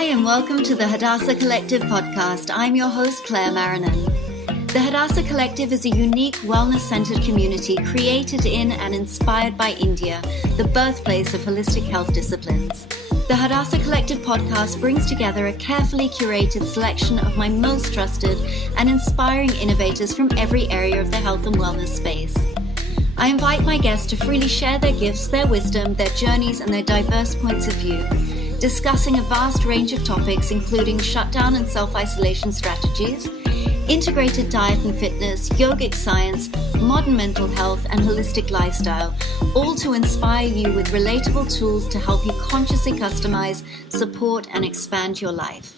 Hi, and welcome to the Hadassah Collective Podcast. I'm your host, Claire Marrinan. The Hadassah Collective is a unique, wellness-centered community created in and inspired by India, the birthplace of holistic health disciplines. The Hadassah Collective Podcast brings together a carefully curated selection of my most trusted and inspiring innovators from every area of the health and wellness space. I invite my guests to freely share their gifts, their wisdom, their journeys, and their diverse points of view, discussing a vast range of topics including shutdown and self-isolation strategies, integrated diet and fitness, yogic science, modern mental health, and holistic lifestyle, all to inspire you with relatable tools to help you consciously customize, support, and expand your life.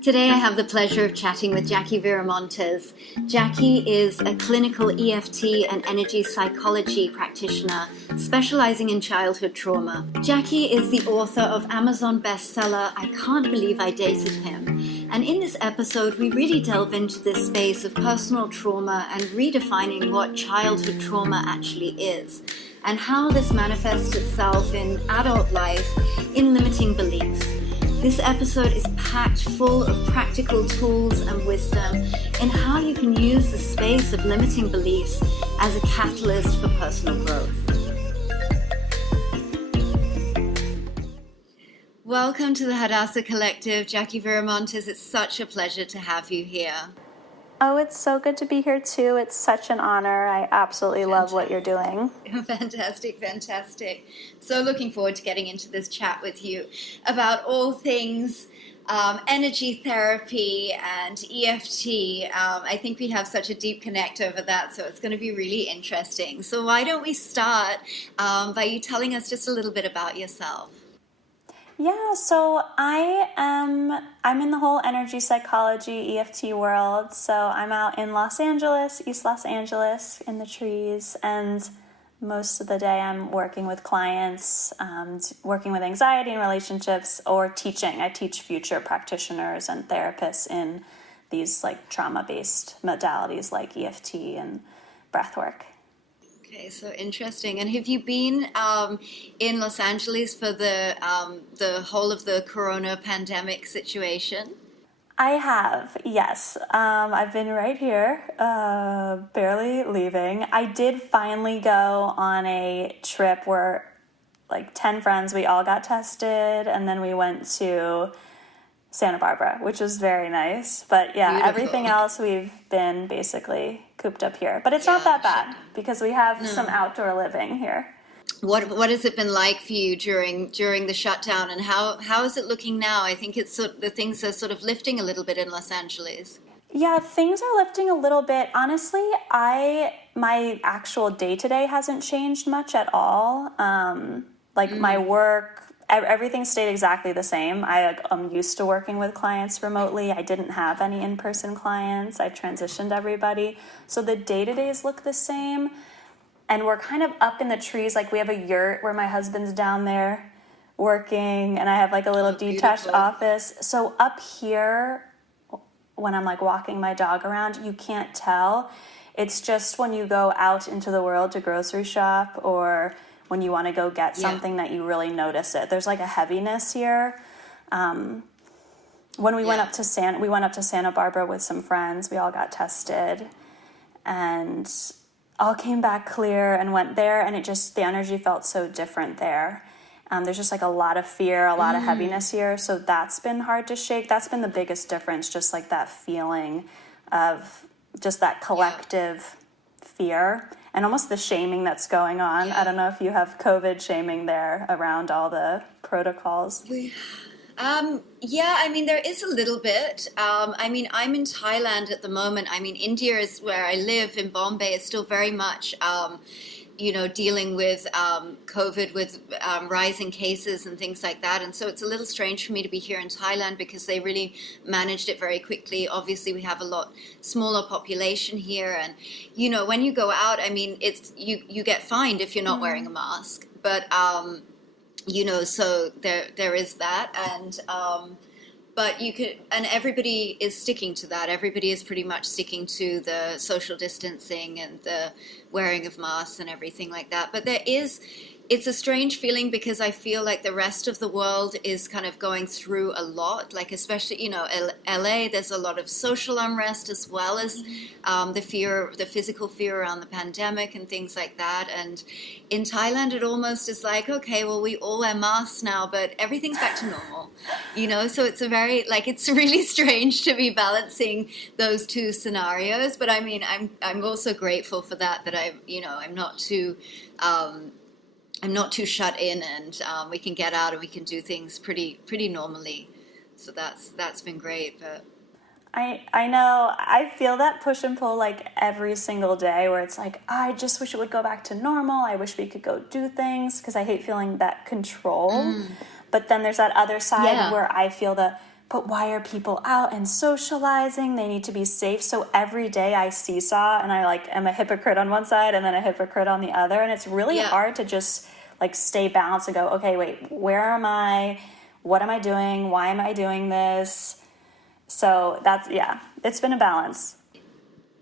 Today I have the pleasure of chatting with Jackie Viramontez. Jackie is a clinical EFT and energy psychology practitioner specializing in childhood trauma. Jackie is the author of Amazon bestseller, I Can't Believe I Dated Him. And in this episode, we really delve into this space of personal trauma and redefining what childhood trauma actually is, and how this manifests itself in adult life in limiting beliefs. This episode is packed full of practical tools and wisdom in how you can use the space of limiting beliefs as a catalyst for personal growth. Welcome to the Hadassah Collective, Jackie Viramontez. It's such a pleasure to have you here. Oh, it's so good to be here too. It's such an honor. I absolutely love what you're doing. Fantastic. So looking forward to getting into this chat with you about all things energy therapy and EFT. I think we have such a deep connect over that, so it's going to be really interesting. So why don't we start by you telling us just a little bit about yourself? Yeah, so I'm in the whole energy psychology EFT world. So I'm out in Los Angeles, East Los Angeles, in the trees, and most of the day I'm working with clients, working with anxiety and relationships, or teaching. I teach future practitioners and therapists in these like trauma-based modalities like EFT and breathwork. Okay, so interesting. And have you been in Los Angeles for the whole of the corona pandemic situation? I have, yes. I've been right here, barely leaving. I did finally go on a trip where like 10 friends, we all got tested, and then we went to Santa Barbara, which was very nice. But yeah, beautiful. Everything else we've been basically cooped up here. But it's not that bad because we have some outdoor living here. What has it been like for you during the shutdown, and how is it looking now? I think it's the things are sort of lifting a little bit in Los Angeles. Yeah, things are lifting a little bit. Honestly, my actual day-to-day hasn't changed much at all. My work, everything stayed exactly the same. I'm used to working with clients remotely. I didn't have any in-person clients. I transitioned everybody. So the day-to-days look the same. And we're kind of up in the trees. Like we have a yurt where my husband's down there working, and I have like a little detached office. So up here, when I'm like walking my dog around, you can't tell. It's just when you go out into the world to grocery shop or when you want to go get something that you really notice it. There's like a heaviness here. When we went up to Santa Barbara with some friends, we all got tested and all came back clear and went there, and the energy felt so different there. There's just like a lot of fear, a lot of heaviness here, so that's been hard to shake. That's been the biggest difference, just like that feeling of just that collective fear and almost the shaming that's going on. I don't know if you have COVID shaming there around all the protocols. There is a little bit. I'm in Thailand at the moment. India is where I live. In Bombay, it's still very much, dealing with COVID, with rising cases and things like that. And so it's a little strange for me to be here in Thailand because they really managed it very quickly. Obviously, we have a lot smaller population here. And, when you go out, it's you get fined if you're not wearing a mask. But so there is that, and but you could, and everybody is sticking to that. Everybody is pretty much sticking to the social distancing and the wearing of masks and everything like that. But there is, it's a strange feeling because I feel like the rest of the world is kind of going through a lot, like especially, LA, there's a lot of social unrest as well as the physical fear around the pandemic and things like that. And in Thailand, it almost is like, okay, well, we all wear masks now, but everything's back to normal, so it's it's really strange to be balancing those two scenarios. But I mean, I'm also grateful for that I'm not too shut in, and we can get out and we can do things pretty normally. So that's been great. But I know I feel that push and pull like every single day, where it's like, I just wish it would go back to normal. I wish we could go do things, because I hate feeling that control. But then there's that other side where I feel but why are people out and socializing? They need to be safe. So every day I seesaw, and I am a hypocrite on one side and then a hypocrite on the other. And it's really hard to just stay balanced and go, okay, wait, where am I? What am I doing? Why am I doing this? So it's been a balance.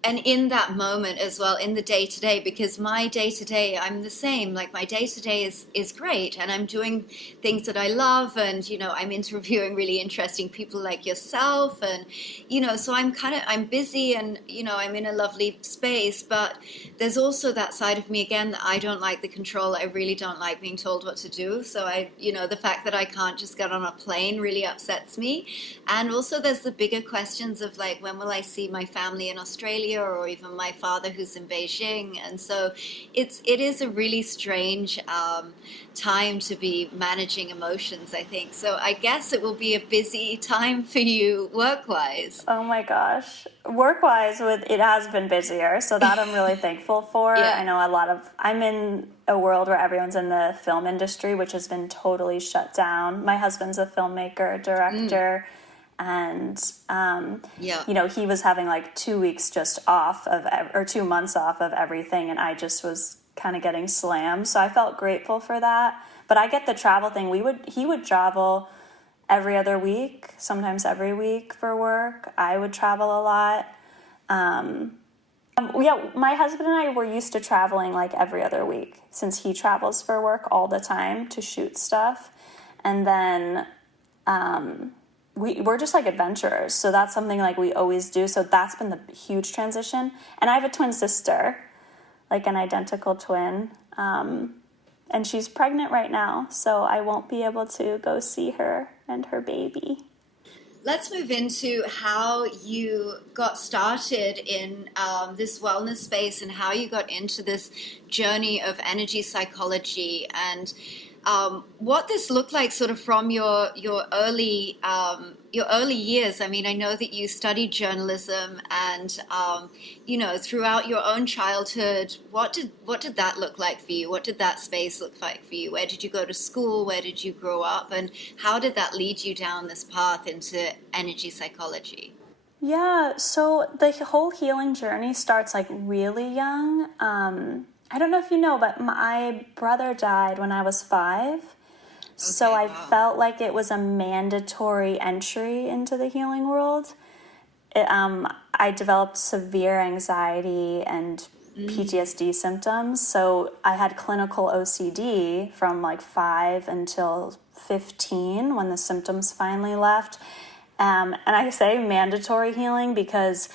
And in that moment as well, in the day-to-day, because my day-to-day, I'm the same. Like, my day-to-day is great, and I'm doing things that I love, and, I'm interviewing really interesting people like yourself, and, so I'm busy, and, I'm in a lovely space, but there's also that side of me, again, that I don't like the control. I really don't like being told what to do. So the fact that I can't just get on a plane really upsets me. And also there's the bigger questions of, like, when will I see my family in Australia, or even my father who's in Beijing. And so it is a really strange time to be managing emotions, I think. So I guess it will be a busy time for you work-wise. Oh my gosh. Work-wise, it has been busier, so that I'm really thankful for. I know I'm in a world where everyone's in the film industry, which has been totally shut down. My husband's a filmmaker, director, and he was having 2 weeks just off or 2 months off of everything, and I just was kind of getting slammed. So I felt grateful for that. But I get the travel thing. He would travel every other week, sometimes every week for work. I would travel a lot. My husband and I were used to traveling every other week, since he travels for work all the time to shoot stuff. And then we're just adventurers, so that's something we always do. So that's been the huge transition. And I have a twin sister, an identical twin, and she's pregnant right now, so I won't be able to go see her and her baby. Let's move into how you got started in this wellness space, and how you got into this journey of energy psychology, and what this looked like sort of from your early years. I mean, I know that you studied journalism, and throughout your own childhood, what did that look like for you? What did that space look like for you? Where did you go to school? Where did you grow up? And how did that lead you down this path into energy psychology? Yeah, so the whole healing journey starts really young. I don't know if you know, but my brother died when I was 5. So I felt like it was a mandatory entry into the healing world. I developed severe anxiety and PTSD symptoms. So I had clinical OCD from 5 until 15, when the symptoms finally left. And I say mandatory healing because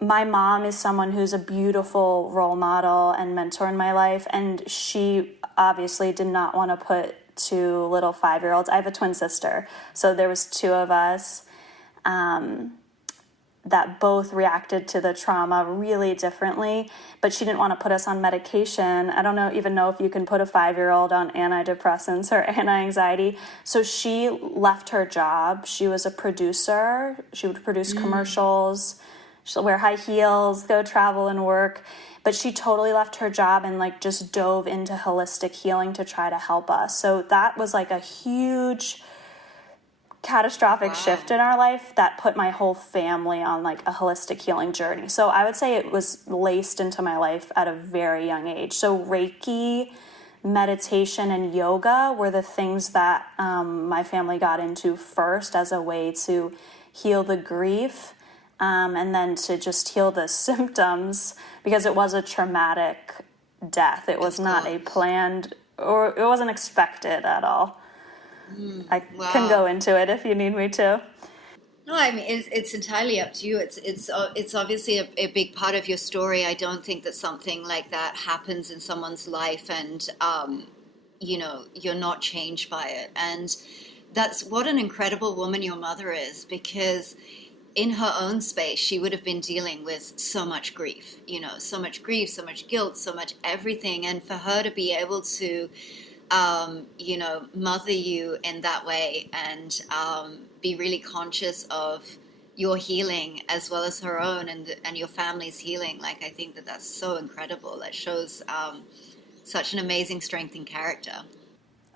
my mom is someone who's a beautiful role model and mentor in my life, and she obviously did not want to put 2 little 5-year-olds. I have a twin sister, so there was 2 of us that both reacted to the trauma really differently, but she didn't want to put us on medication. I don't even know if you can put a 5-year-old on antidepressants or anti-anxiety. So she left her job. She was a producer. She would produce commercials. She'll wear high heels, go travel and work. But she totally left her job and just dove into holistic healing to try to help us. So that was a huge catastrophic shift in our life that put my whole family on a holistic healing journey. So I would say it was laced into my life at a very young age. So Reiki, meditation, and yoga were the things that my family got into first as a way to heal the grief. And then to just heal the symptoms, because it was a traumatic death. It was not a planned or it wasn't expected at all. I can go into it if you need me to. No, I mean it's entirely up to you. It's obviously a big part of your story. I don't think that something like that happens in someone's life, and you're not changed by it. And that's what an incredible woman your mother is, because in her own space, she would have been dealing with so much grief, so much grief, so much guilt, so much everything. And for her to be able to, mother you in that way and be really conscious of your healing as well as her own and your family's healing, like, I think that's so incredible. That shows such an amazing strength in character.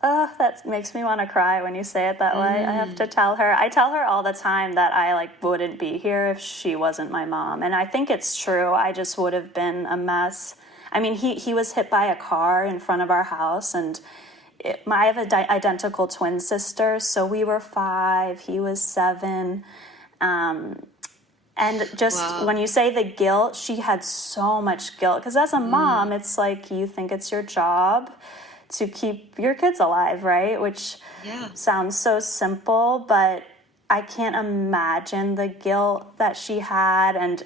Oh, that makes me want to cry when you say it that way. I have to tell her. I tell her all the time that I wouldn't be here if she wasn't my mom. And I think it's true. I just would have been a mess. I mean, he was hit by a car in front of our house, and I have an identical twin sister. So we were 5, he was 7. And just when you say the guilt, she had so much guilt. Because as a mom, it's like you think it's your job to keep your kids alive, right? Which sounds so simple, but I can't imagine the guilt that she had. And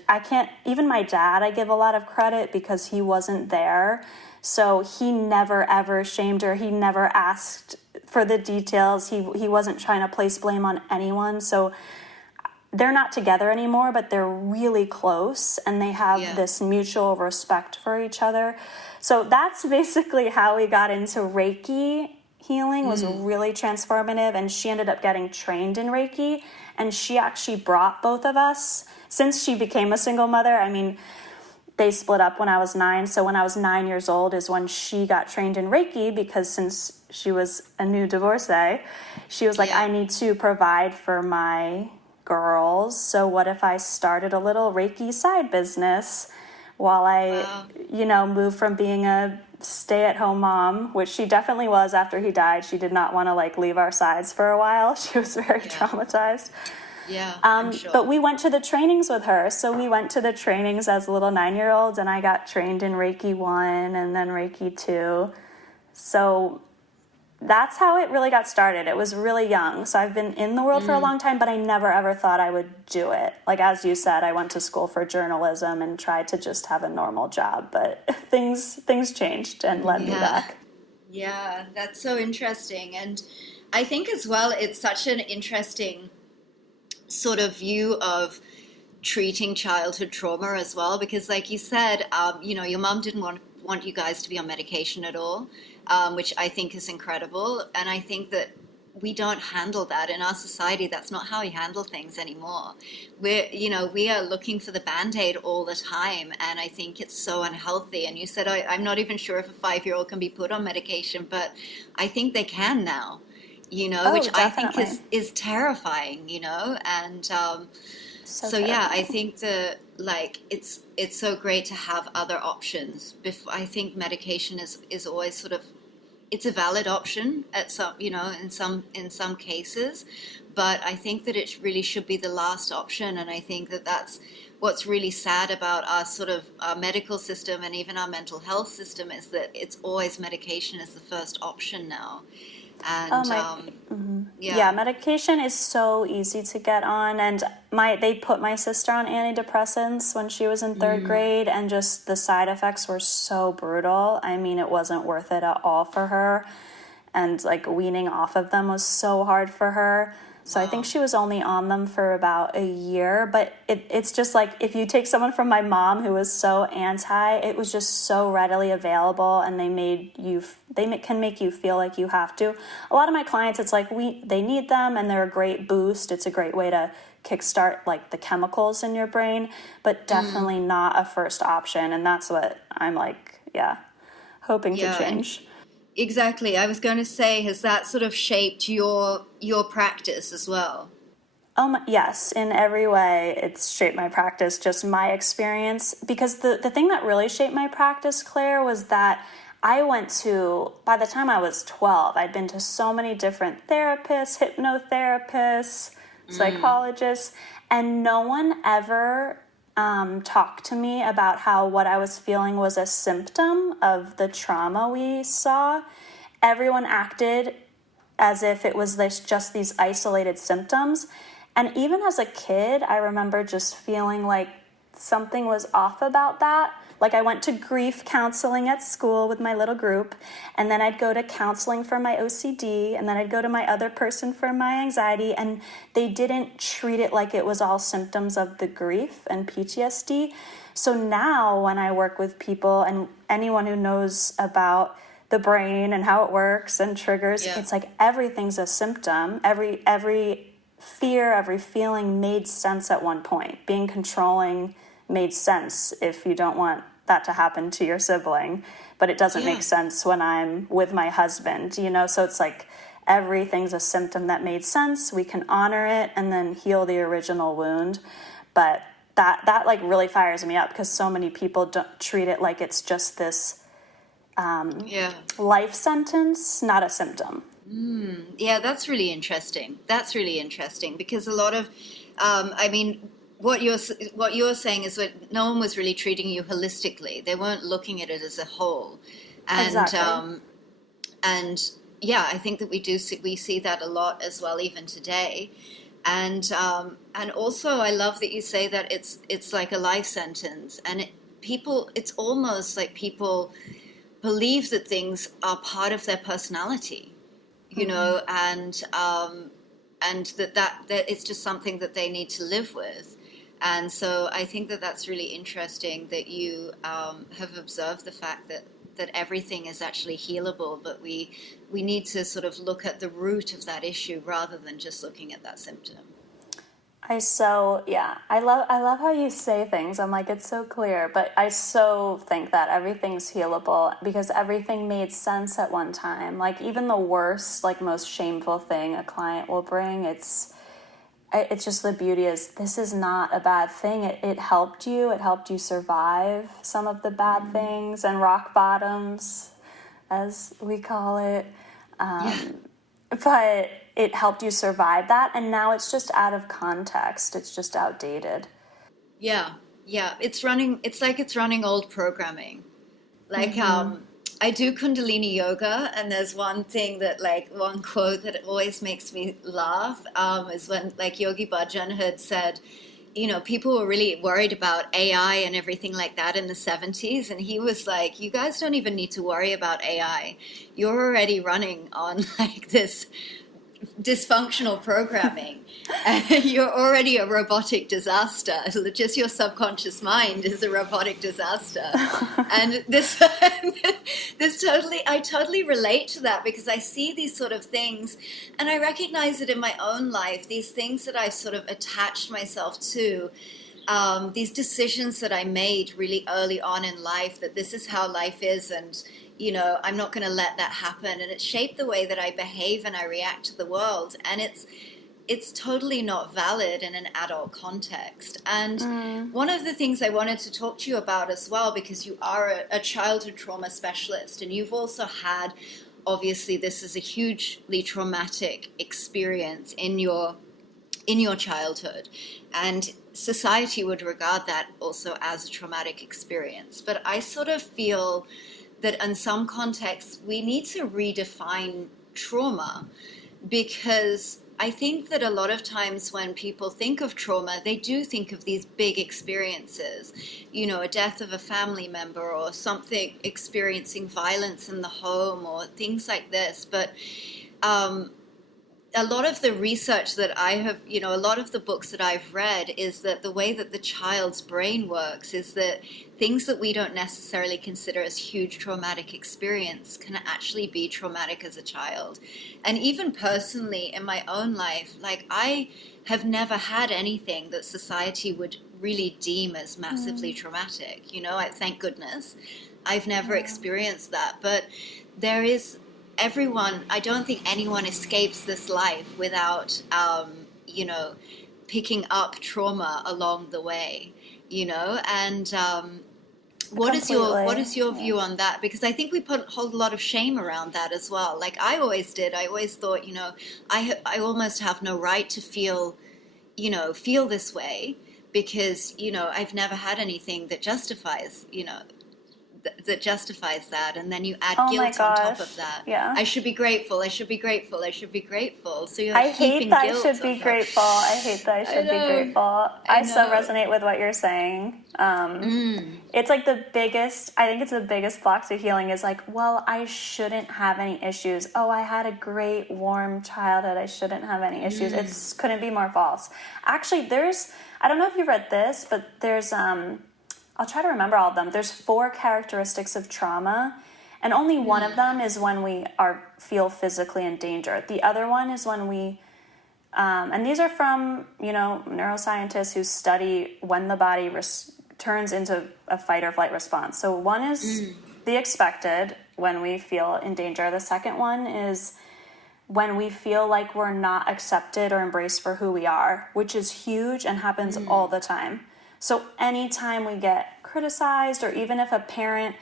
even my dad, I give a lot of credit because he wasn't there. So he never ever shamed her. He never asked for the details. He wasn't trying to place blame on anyone. So they're not together anymore, but they're really close, and they have this mutual respect for each other. So that's basically how we got into Reiki. Healing was really transformative, and she ended up getting trained in Reiki, and she actually brought both of us. Since she became a single mother, I mean, they split up when I was 9, so when I was 9 years old is when she got trained in Reiki, because since she was a new divorcee, she was like, I need to provide for my girls, so what if I started a little Reiki side business while I, moved from being a stay-at-home mom, which she definitely was after he died. She did not want to leave our sides for a while. She was very traumatized. Yeah, I'm sure. But we went to the trainings with her. So we went to the trainings as little 9-year-olds, and I got trained in Reiki 1 and then Reiki 2. So that's how it really got started. It was really young. So I've been in the world for a long time, but I never ever thought I would do it. Like, as you said, I went to school for journalism and tried to just have a normal job, but things changed and led me back. Yeah, that's so interesting. And I think as well, it's such an interesting sort of view of treating childhood trauma as well, because like you said, your mom didn't want you guys to be on medication at all. Which I think is incredible. And I think that we don't handle that in our society. That's not how we handle things anymore. We are looking for the Band-Aid all the time. And I think it's so unhealthy. And you said, I'm not even sure if a 5-year-old can be put on medication, but I think they can now, which definitely. I think is terrifying, and so yeah, I think that it's so great to have other options. I think medication is always sort of, it's a valid option at some, in some cases, but I think that it really should be the last option. And I think that that's what's really sad about our sort of our medical system and even our mental health system, is that it's always medication is the first option now. And medication is so easy to get on, and they put my sister on antidepressants when she was in 3rd grade, and just the side effects were so brutal. I mean, it wasn't worth it at all for her, and weaning off of them was so hard for her. So I think she was only on them for about a year, but it's just if you take someone from my mom who was so anti, it was just so readily available, and they can make you feel like you have to. A lot of my clients, it's they need them, and they're a great boost. It's a great way to kickstart the chemicals in your brain, but definitely not a first option. And that's what I'm hoping to change. Exactly. I was going to say, has that sort of shaped your practice as well? Yes, in every way it's shaped my practice, just my experience. Because the thing that really shaped my practice, Claire, was that by the time I was 12, I'd been to so many different therapists, hypnotherapists, psychologists, and no one ever talked to me about how what I was feeling was a symptom of the trauma we saw. everyone acted as if it was just these isolated symptoms. And even as a kid, I remember just feeling like something was off about that. Like, I went to grief counseling at school with my little group, and then I'd go to counseling for my OCD, and then I'd go to my other person for my anxiety, and they didn't treat it like it was all symptoms of the grief and PTSD. So now when I work with people and anyone who knows about the brain and how it works and triggers, it's like everything's a symptom. Every fear, every feeling made sense at one point. Being controlling made sense if you don't want that to happen to your sibling, but it doesn't make sense when I'm with my husband, you know? So it's like everything's a symptom that made sense. We can honor it and then heal the original wound. But that like really fires me up, because so many people don't treat it like it's just this life sentence, not a symptom. Yeah, that's really interesting. That's really interesting, because a lot of, what you're saying is that no one was really treating you holistically. They weren't looking at it as a whole. And, exactly. I think that we see that a lot as well, even today. And also I love that you say that it's like a life sentence, and it's almost like people believe that things are part of their personality, you know, and that it's just something that they need to live with. And so I think that that's really interesting that you have observed the fact that everything is actually healable, but we need to sort of look at the root of that issue rather than just looking at that symptom. I love how you say things. I'm like, it's so clear, but I so think that everything's healable because everything made sense at one time. Like, even the worst, like most shameful thing a client will bring, it's just the beauty is this is not a bad thing. It helped you survive some of the bad things and rock bottoms, as we call it. But it helped you survive that, and now it's just out of context. It's just outdated. Yeah. It's running old programming. Like, I do Kundalini yoga, and there's one quote that always makes me laugh, is when, like, Yogi Bhajan had said, you know, people were really worried about AI and everything like that in the 70s. And he was like, you guys don't even need to worry about AI. You're already running on like this dysfunctional programming. You're already a robotic disaster. Just your subconscious mind is a robotic disaster. And I totally relate to that, because I see these sort of things and I recognize it in my own life, these things that I've sort of attached myself to, these decisions that I made really early on in life, that this is how life is, and you know, I'm not going to let that happen. And it shaped the way that I behave and I react to the world. And it's totally not valid in an adult context. And one of the things I wanted to talk to you about as well, because you are a childhood trauma specialist, and you've also had, obviously, this is a hugely traumatic experience in your childhood. And society would regard that also as a traumatic experience. But I sort of feel that in some contexts, we need to redefine trauma, because I think that a lot of times when people think of trauma, they do think of these big experiences, you know, a death of a family member or something, experiencing violence in the home or things like this. But a lot of the research that I have, you know, a lot of the books that I've read is that the way that the child's brain works is that things that we don't necessarily consider as huge traumatic experience can actually be traumatic as a child. And even personally in my own life, like, I have never had anything that society would really deem as massively traumatic. You know, thank goodness I've never experienced that. But there is I don't think anyone escapes this life without, you know, picking up trauma along the way, you know, and what is your view on that? Because I think we put a whole lot of shame around that as well. Like I always did. I always thought, you know, I almost have no right to feel this way, because, you know, I've never had anything that justifies, you know, that justifies that, and then you add Oh my guilt on top gosh. of that. Yeah. I should be grateful. I should be grateful. I should be grateful. So you're I hate heaping that I guilt should be on top. grateful. I hate that I should be know. grateful. I so resonate with what you're saying. It's like I think it's the biggest block to healing is like, well, I shouldn't have any issues. Oh, I had a great warm childhood. I shouldn't have any issues. It couldn't be more false. Actually, I don't know if you've read this, but there's, I'll try to remember all of them. There's 4 characteristics of trauma, and only one of them is when we feel physically in danger. The other one is when we, and these are from, neuroscientists who study when the body turns into a fight or flight response. So one is the expected, when we feel in danger. The second one is when we feel like we're not accepted or embraced for who we are, which is huge and happens all the time. So anytime we get criticized, or even if a parent,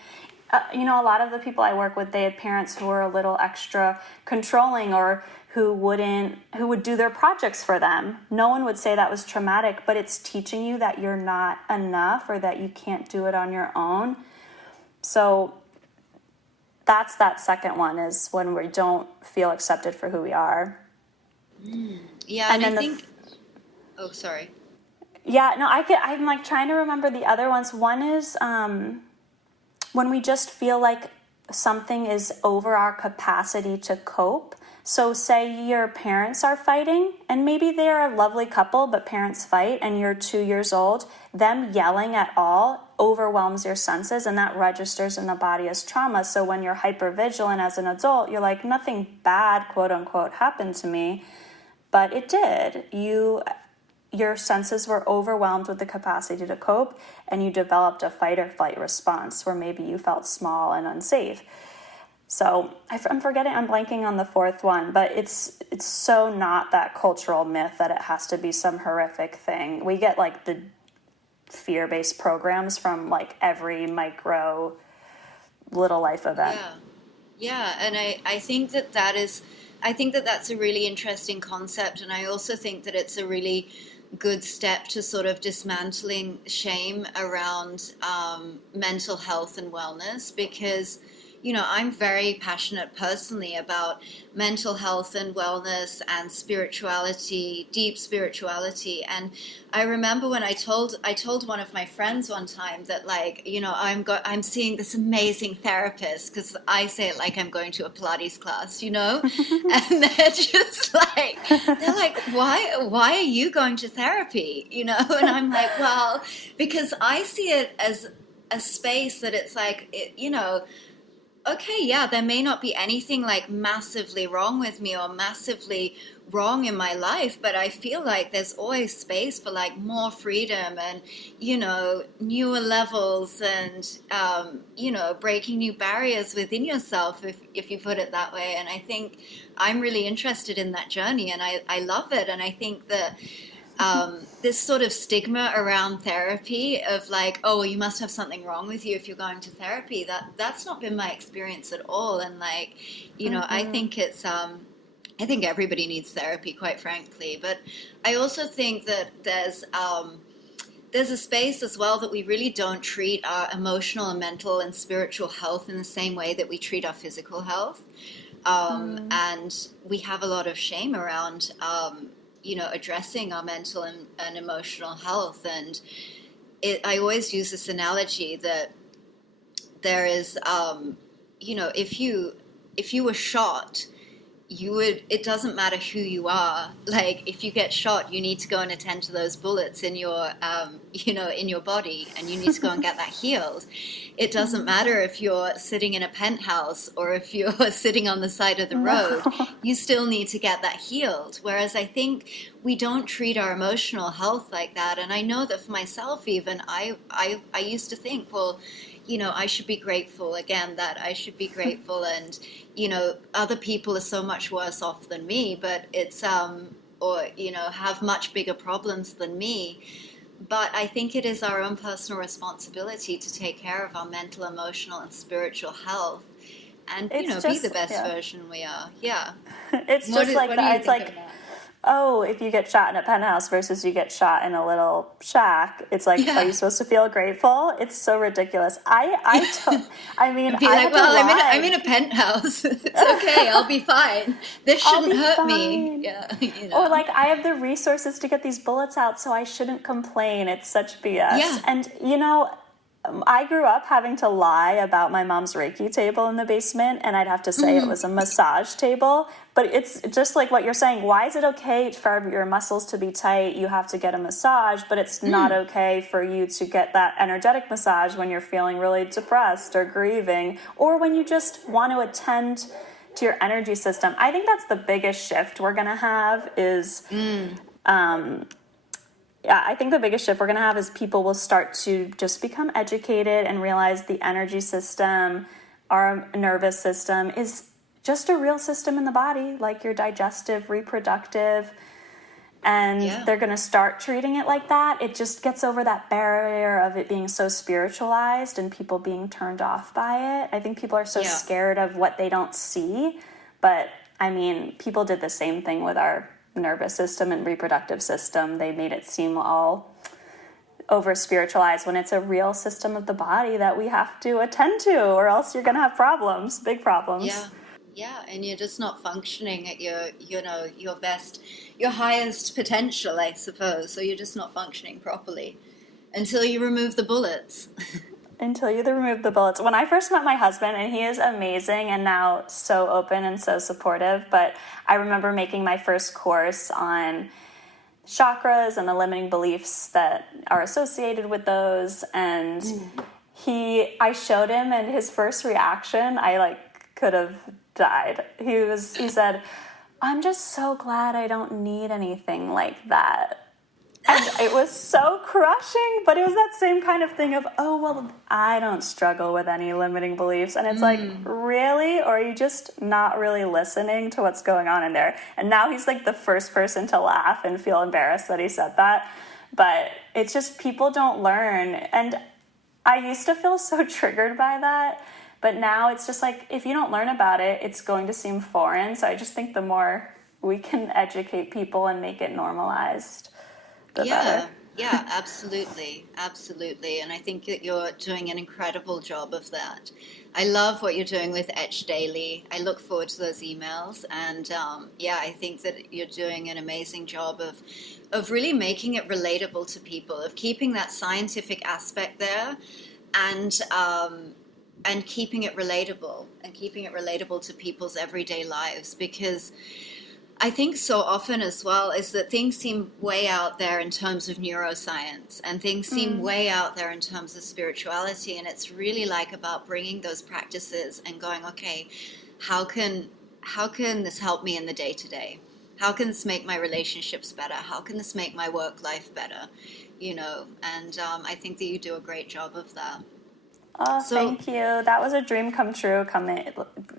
a lot of the people I work with, they had parents who were a little extra controlling, or who would do their projects for them. No one would say that was traumatic, but it's teaching you that you're not enough, or that you can't do it on your own. So that's that second one, is when we don't feel accepted for who we are. Yeah, and I think... Oh, sorry. Yeah, no, I'm like trying to remember the other ones. One is when we just feel like something is over our capacity to cope. So say your parents are fighting, and maybe they're a lovely couple, but parents fight, and you're 2 years old. Them yelling at all overwhelms your senses, and that registers in the body as trauma. So when you're hypervigilant as an adult, you're like, nothing bad, quote unquote, happened to me, but it did. Your senses were overwhelmed with the capacity to cope, and you developed a fight or flight response where maybe you felt small and unsafe. So I'm blanking on the fourth one, but it's so not that cultural myth that it has to be some horrific thing. We get like the fear-based programs from like every micro little life event. Yeah, and I think that's a really interesting concept, and I also think that it's a really good step to sort of dismantling shame around mental health and wellness, because I'm very passionate personally about mental health and wellness and spirituality, deep spirituality. And I remember when I told one of my friends one time that, like, I'm seeing this amazing therapist, because I say it like I'm going to a Pilates class, and they're just like, why are you going to therapy? And I'm like, well, because I see it as a space that it's like, okay, yeah, there may not be anything like massively wrong with me or massively wrong in my life, but I feel like there's always space for like more freedom and, newer levels and, breaking new barriers within yourself, if you put it that way. And I think I'm really interested in that journey, and I love it. And I think that this sort of stigma around therapy of like, oh, you must have something wrong with you if you're going to therapy, that's not been my experience at all. And like, I think I think everybody needs therapy, quite frankly. But I also think that there's a space as well that we really don't treat our emotional and mental and spiritual health in the same way that we treat our physical health. And we have a lot of shame around addressing our mental and emotional health. And I always use this analogy that there is, if you were shot, it doesn't matter who you are. Like, if you get shot, you need to go and attend to those bullets in your, in your body, and you need to go and get that healed. It doesn't matter if you're sitting in a penthouse or if you're sitting on the side of the road. You still need to get that healed. Whereas I think we don't treat our emotional health like that. And I know that for myself, even I used to think, well, I should be grateful, again, that I should be grateful, and, other people are so much worse off than me, but it's, have much bigger problems than me. But I think it is our own personal responsibility to take care of our mental, emotional, and spiritual health, and, be the best version we are. Yeah. It's just like that. It's like, oh, if you get shot in a penthouse versus you get shot in a little shack, it's like, are you supposed to feel grateful? It's so ridiculous. I mean, be like, well, I'm in a penthouse. It's okay. I'll be fine. This shouldn't hurt me. Yeah. You know. Or like, I have the resources to get these bullets out, so I shouldn't complain. It's such BS. Yeah. And, you know, I grew up having to lie about my mom's Reiki table in the basement, and I'd have to say it was a massage table. But it's just like what you're saying. Why is it okay for your muscles to be tight? You have to get a massage, but it's not okay for you to get that energetic massage when you're feeling really depressed or grieving, or when you just want to attend to your energy system. I think that's the biggest shift we're going to have is... Yeah, I think the biggest shift we're going to have is people will start to just become educated and realize the energy system, our nervous system, is just a real system in the body, like your digestive, reproductive, and they're going to start treating it like that. It just gets over that barrier of it being so spiritualized and people being turned off by it. I think people are so scared of what they don't see, but I mean, people did the same thing with our nervous system and reproductive system. They made it seem all over spiritualized when it's a real system of the body that we have to attend to, or else you're going to have problems, big problems. Yeah, and you're just not functioning at your best, your highest potential, I suppose. So you're just not functioning properly until you remove the bullets. Until you remove the bullets. When I first met my husband, and he is amazing and now so open and so supportive, but I remember making my first course on chakras and the limiting beliefs that are associated with those, and I showed him, and his first reaction, I could have died. He said, "I'm just so glad I don't need anything like that." And it was so crushing, but it was that same kind of thing of, oh, well, I don't struggle with any limiting beliefs. And it's like, really? Or are you just not really listening to what's going on in there? And now he's like the first person to laugh and feel embarrassed that he said that. But it's just people don't learn. And I used to feel so triggered by that. But now it's just like, if you don't learn about it, it's going to seem foreign. So I just think the more we can educate people and make it normalized, the better. Yeah, absolutely. And I think that you're doing an incredible job of that. I love what you're doing with Etched Daily. I look forward to those emails, and I think that you're doing an amazing job of really making it relatable to people, of keeping that scientific aspect there, and keeping it relatable to people's everyday lives, because I think so often as well is that things seem way out there in terms of neuroscience, and things seem way out there in terms of spirituality. And it's really about bringing those practices and going, okay, how can this help me in the day to day? How can this make my relationships better? How can this make my work life better? And I think that you do a great job of that. Oh, thank you. That was a dream come true,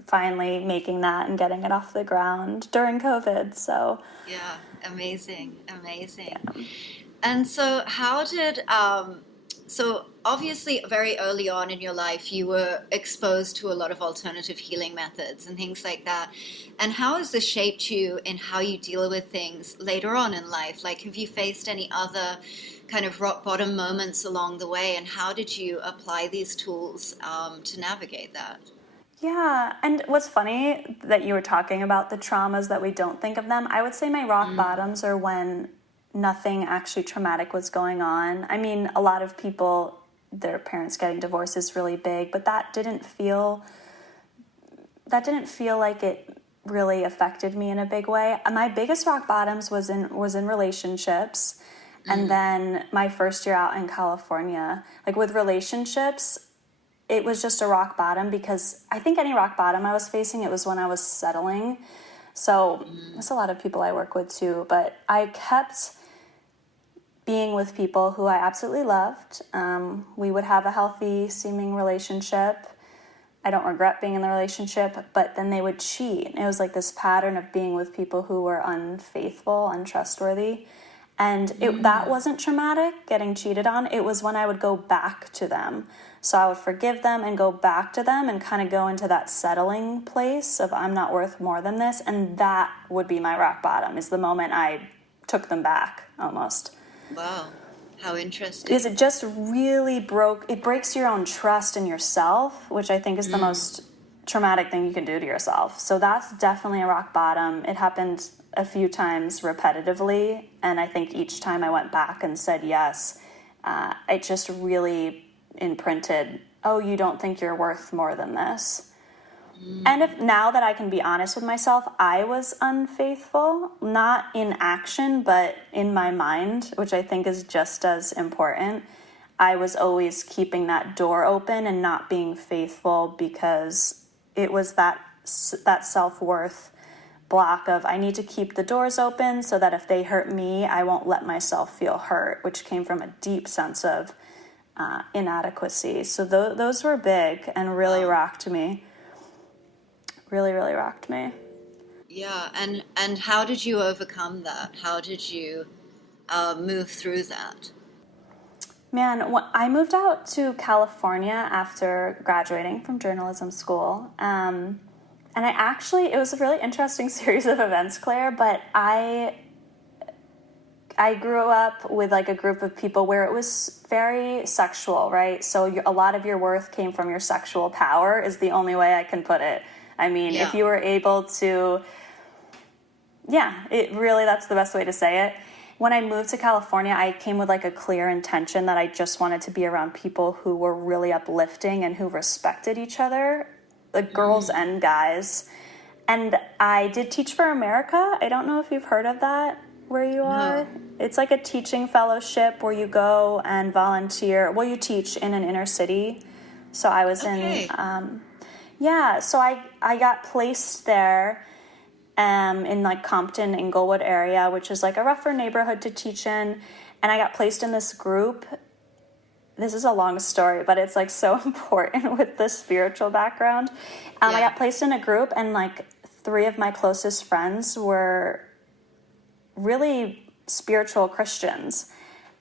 finally making that and getting it off the ground during COVID. So yeah, amazing. Yeah. And so how did, so obviously very early on in your life, you were exposed to a lot of alternative healing methods and things like that. And how has this shaped you in how you deal with things later on in life? Like, have you faced any other kind of rock bottom moments along the way, and how did you apply these tools to navigate that? Yeah, and what's funny that you were talking about the traumas that we don't think of them. I would say my rock bottoms are when nothing actually traumatic was going on. I mean, a lot of people, their parents getting divorced is really big, but that didn't feel like it really affected me in a big way. And my biggest rock bottoms was in relationships. And then my first year out in California, like with relationships, it was just a rock bottom, because I think any rock bottom I was facing, it was when I was settling. So there's a lot of people I work with too, but I kept being with people who I absolutely loved. We would have a healthy seeming relationship. I don't regret being in the relationship, but then they would cheat. It was like this pattern of being with people who were unfaithful, untrustworthy. And that wasn't traumatic, getting cheated on. It was when I would go back to them. So I would forgive them and go back to them and kind of go into that settling place of I'm not worth more than this. And that would be my rock bottom, is the moment I took them back almost. Wow. How interesting. Because it just really breaks your own trust in yourself, which I think is the most traumatic thing you can do to yourself. So that's definitely a rock bottom. It happened a few times repetitively, and I think each time I went back and said yes, it just really imprinted, oh, you don't think you're worth more than this. And if now that I can be honest with myself, I was unfaithful, not in action, but in my mind, which I think is just as important. I was always keeping that door open and not being faithful because it was that self-worth block of I need to keep the doors open so that if they hurt me, I won't let myself feel hurt, which came from a deep sense of inadequacy. So those were big and really rocked me. Really, really rocked me. Yeah, and how did you overcome that? How did you move through that? Man, I moved out to California after graduating from journalism school. And it was a really interesting series of events, Claire, but I grew up with like a group of people where it was very sexual, right? So a lot of your worth came from your sexual power is the only way I can put it. I mean, if you were able to, that's the best way to say it. When I moved to California, I came with like a clear intention that I just wanted to be around people who were really uplifting and who respected each other, like girls and guys. And I did Teach for America. I don't know if you've heard of that where you are. It's like a teaching fellowship where you go and volunteer. Well, you teach in an inner city. So I was so I got placed there in like Compton, Inglewood area, which is like a rougher neighborhood to teach in. And I got placed in this group. This is a long story, but it's like so important with the spiritual background. I got placed in a group and like 3 of my closest friends were really spiritual Christians.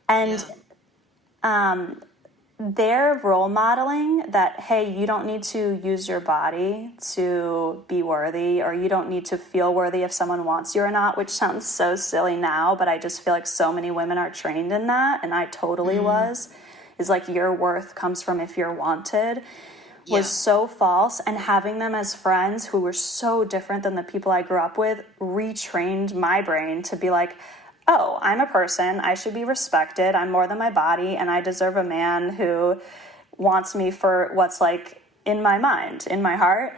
And their role modeling that, hey, you don't need to use your body to be worthy, or you don't need to feel worthy if someone wants you or not, which sounds so silly now, but I just feel like so many women are trained in that, and I totally was, is like your worth comes from if you're wanted, was so false. And having them as friends who were so different than the people I grew up with retrained my brain to be like, oh, I'm a person, I should be respected, I'm more than my body, and I deserve a man who wants me for what's like in my mind, in my heart.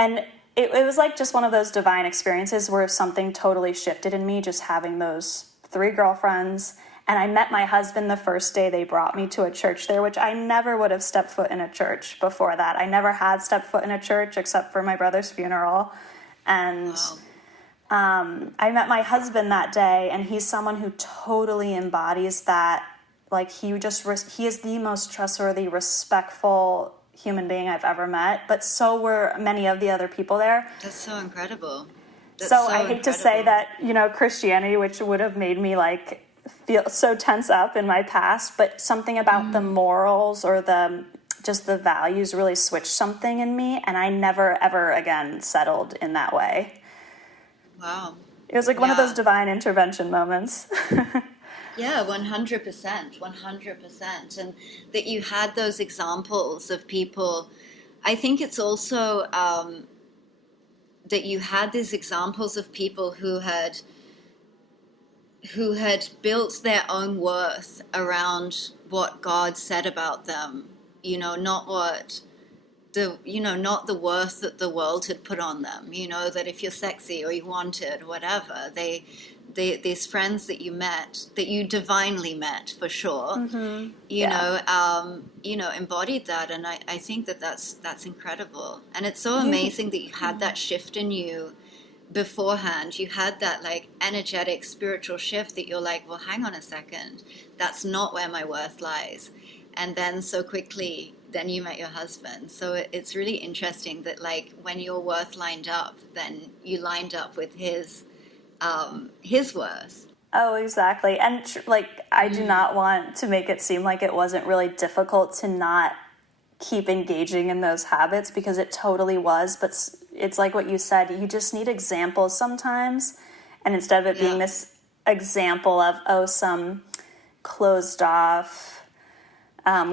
And it was like just one of those divine experiences where something totally shifted in me, just having those 3 girlfriends. And I met my husband the first day they brought me to a church there, which I never would have stepped foot in a church before that. I never had stepped foot in a church except for my brother's funeral. And I met my husband that day, and he's someone who totally embodies that. Like he is the most trustworthy, respectful human being I've ever met, but so were many of the other people there. That's so incredible. I hate to say that, Christianity, which would have made me like feel so tense up in my past, but something about the morals or the values really switched something in me, and I never ever again settled in that way. Wow. It was like one of those divine intervention moments. Yeah, 100%. And that you had those examples of people. I think it's also that you had these examples of people who had built their own worth around what God said about them, not not the worth that the world had put on them, that if you're sexy or you wanted, whatever, these friends that you met, that you divinely met for sure, embodied that. And I think that's incredible. And it's so amazing that you had that shift in you beforehand. You had that like energetic spiritual shift that you're like, well, hang on a second, that's not where my worth lies. And then so quickly, then you met your husband. So it's really interesting that like when your worth lined up, then you lined up with his worth. Oh, exactly. And like, I do not want to make it seem like it wasn't really difficult to not keep engaging in those habits, because it totally was. But it's like what you said, you just need examples sometimes. And instead of it being this example of, oh, some closed off,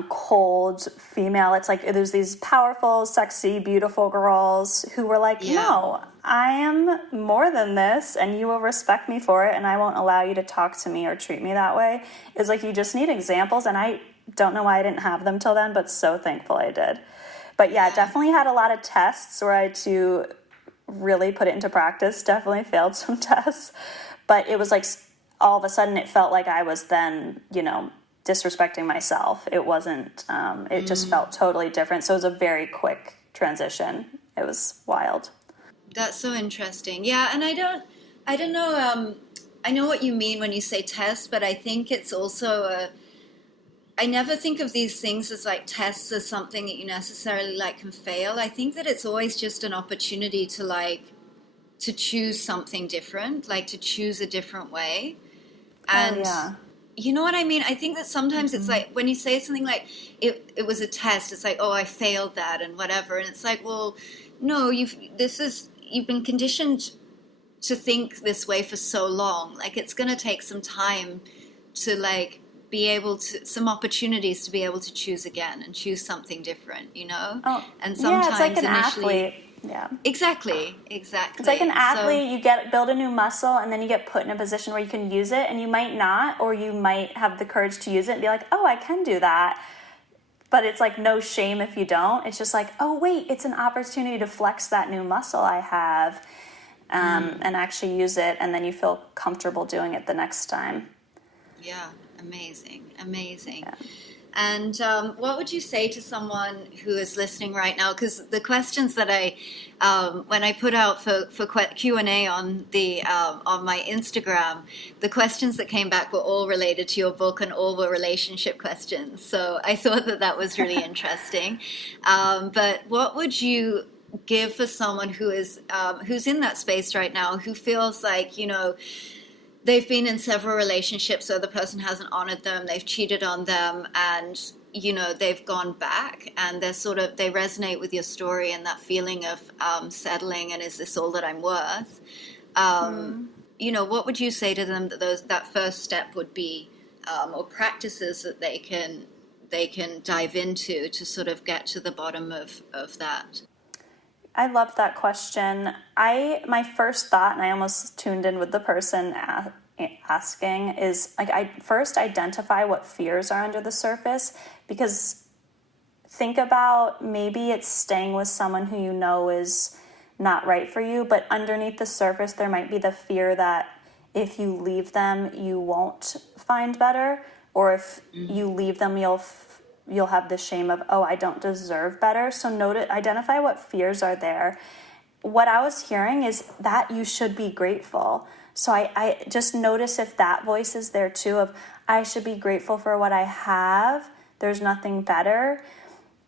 cold female, it's like there's these powerful, sexy, beautiful girls who were like, no, I am more than this, and you will respect me for it, and I won't allow you to talk to me or treat me that way. It's like you just need examples, and I don't know why I didn't have them till then, but so thankful I did. But yeah, definitely had a lot of tests where I had to really put it into practice. Definitely failed some tests, but it was like all of a sudden it felt like I was then, disrespecting myself. It wasn't, it just felt totally different. So it was a very quick transition. It was wild. That's so interesting. Yeah. And I don't know, I know what you mean when you say test, but I think it's also I never think of these things as like tests as something that you necessarily like can fail. I think that it's always just an opportunity to choose something different, like to choose a different way. And you know what I mean? I think that sometimes it's like when you say something like it was a test, it's like, oh, I failed that and whatever. And it's like, well, no, you've been conditioned to think this way for so long. Like it's going to take some time to like be able to, some opportunities to be able to choose again and choose something different, Oh, and sometimes it's like an initially, athlete. Yeah, exactly. It's like an athlete. You build a new muscle, and then you get put in a position where you can use it, and you might not, or you might have the courage to use it and be like, oh, I can do that. But it's like no shame if you don't. It's just like, oh wait, it's an opportunity to flex that new muscle I have, and actually use it, and then you feel comfortable doing it the next time. Yeah. Amazing. Yeah. And what would you say to someone who is listening right now? Because the questions that when I put out for Q&A on on my Instagram, the questions that came back were all related to your book and all were relationship questions. So I thought that was really interesting. But what would you give for someone who is who's in that space right now, who feels like, they've been in several relationships where the person hasn't honored them, they've cheated on them, and, they've gone back, and they resonate with your story and that feeling of settling and is this all that I'm worth? What would you say to them that first step would be, or practices that they can dive into to sort of get to the bottom of that? I love that question. My first thought, and I almost tuned in with the person asking, is like I first identify what fears are under the surface, because think about maybe it's staying with someone who you know is not right for you, but underneath the surface there might be the fear that if you leave them you won't find better, or if you leave them you'll have the shame of, oh, I don't deserve better. So identify what fears are there. What I was hearing is that you should be grateful. So I just notice if that voice is there too, of I should be grateful for what I have. There's nothing better.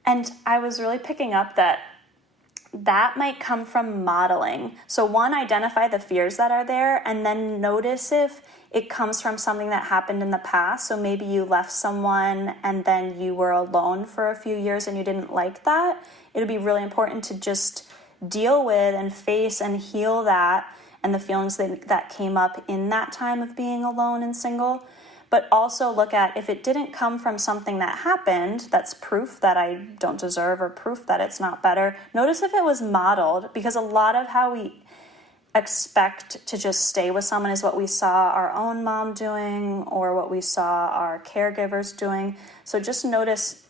And I was really picking up that might come from modeling. So one, identify the fears that are there, and then notice if it comes from something that happened in the past. So maybe you left someone and then you were alone for a few years and you didn't like that. It would be really important to just deal with and face and heal that and the feelings that came up in that time of being alone and single. But also look at if it didn't come from something that happened, that's proof that I don't deserve or proof that it's not better. Notice if it was modeled, because a lot of how we expect to just stay with someone is what we saw our own mom doing or what we saw our caregivers doing. So just notice,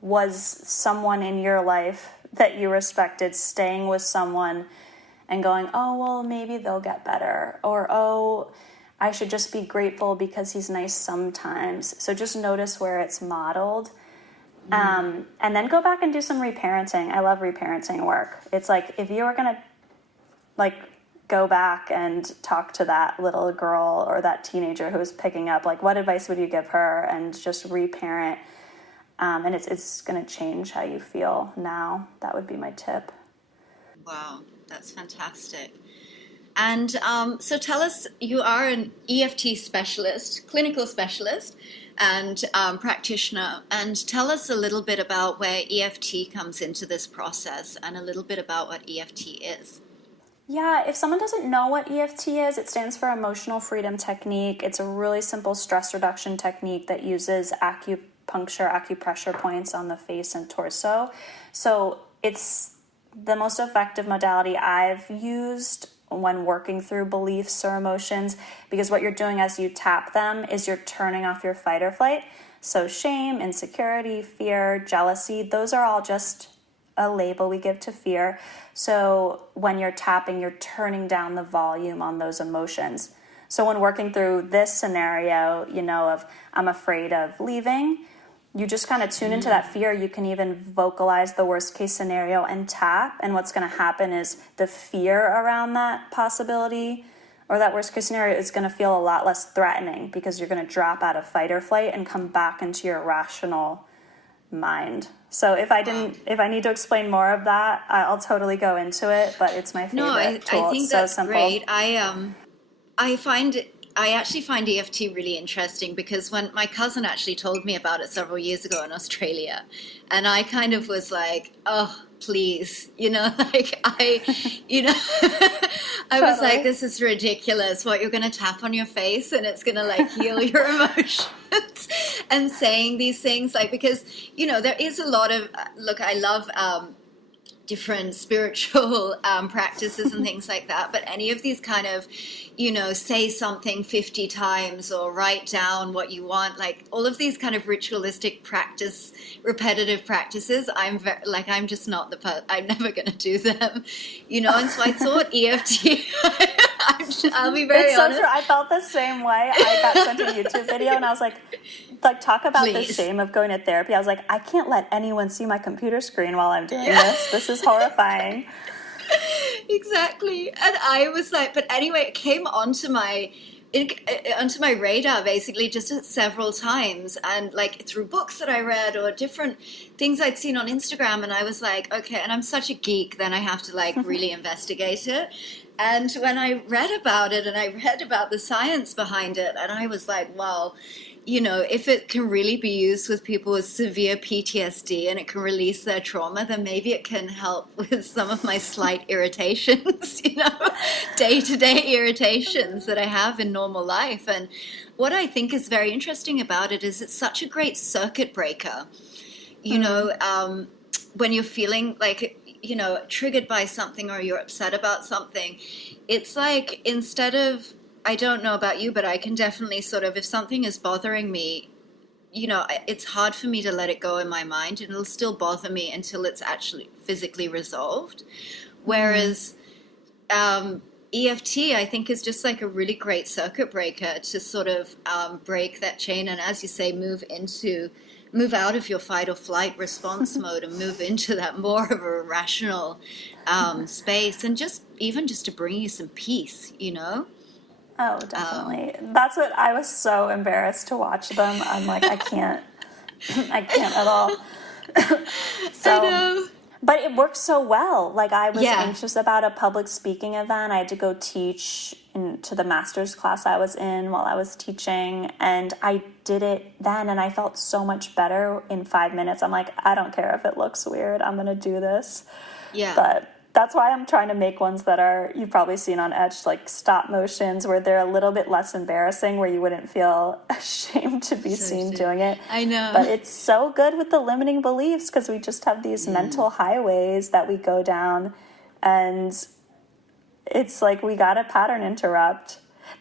was someone in your life that you respected staying with someone and going, oh, well, maybe they'll get better, or, oh, I should just be grateful because he's nice sometimes. So just notice where it's modeled. And then go back and do some reparenting. I love reparenting work. It's like if you were going to go back and talk to that little girl or that teenager who was picking up, what advice would you give her? And just reparent. And it's going to change how you feel now. That would be my tip. Wow, that's fantastic. And so tell us, you are an EFT specialist, clinical specialist, and practitioner. And tell us a little bit about where EFT comes into this process and a little bit about what EFT is. Yeah, if someone doesn't know what EFT is, it stands for Emotional Freedom Technique. It's a really simple stress reduction technique that uses acupressure points on the face and torso. So it's the most effective modality I've used when working through beliefs or emotions, because what you're doing as you tap them is you're turning off your fight or flight. So shame, insecurity, fear, jealousy, those are all just a label we give to fear. So when you're tapping, you're turning down the volume on those emotions. So when working through this scenario, of I'm afraid of leaving, you just kind of tune into that fear. You can even vocalize the worst case scenario and tap. And what's going to happen is the fear around that possibility or that worst case scenario is going to feel a lot less threatening, because you're going to drop out of fight or flight and come back into your rational mind. So if I need to explain more of that, I'll totally go into it, but it's my favorite tool. I think it's that's so simple. Great. I actually find EFT really interesting, because when my cousin actually told me about it several years ago in Australia, and I kind of was like, oh, please, I was like, this is ridiculous. What, you're going to tap on your face and it's going to heal your emotions and saying these things, because, there is a lot of, look, I love, different spiritual practices and things like that, but any of these kind of, say something 50 times or write down what you want, all of these kind of ritualistic repetitive practices, I'm just not I'm never going to do them, and so I thought EFT, I'll be very honest. So true. I felt the same way. I got sent a YouTube video and I was like, talk about the shame of going to therapy. I was like, I can't let anyone see my computer screen while I'm doing this. This is horrifying. Exactly. And I was like, but anyway, it came onto my radar basically just several times, and through books that I read or different things I'd seen on Instagram, and I was like, okay, and I'm such a geek, then I have to really investigate it. And when I read about it and I read about the science behind it, and I was like, well, if it can really be used with people with severe PTSD and it can release their trauma, then maybe it can help with some of my slight irritations, day-to-day irritations that I have in normal life. And what I think is very interesting about it is it's such a great circuit breaker, when you're feeling triggered by something or you're upset about something. It's instead of, I don't know about you, but I can definitely if something is bothering me, it's hard for me to let it go in my mind, and it'll still bother me until it's actually physically resolved. Whereas EFT, I think, is just a really great circuit breaker to break that chain, and as you say, move out of your fight or flight response mode and move into that more of a rational space, and just to bring you some peace, Oh, definitely. That's what I was so embarrassed to watch them. I'm like, I can't at all. I know. But it works so well. I was anxious about a public speaking event. I had to go teach to the master's class I was in while I was teaching, and I did it then, and I felt so much better in 5 minutes. I'm like, I don't care if it looks weird. I'm going to do this. Yeah. But that's why I'm trying to make ones that are, you've probably seen on Etched, stop motions, where they're a little bit less embarrassing, where you wouldn't feel ashamed to be seen doing it. I know. But it's so good with the limiting beliefs, because we just have these mental highways that we go down, and it's we got to pattern interrupt.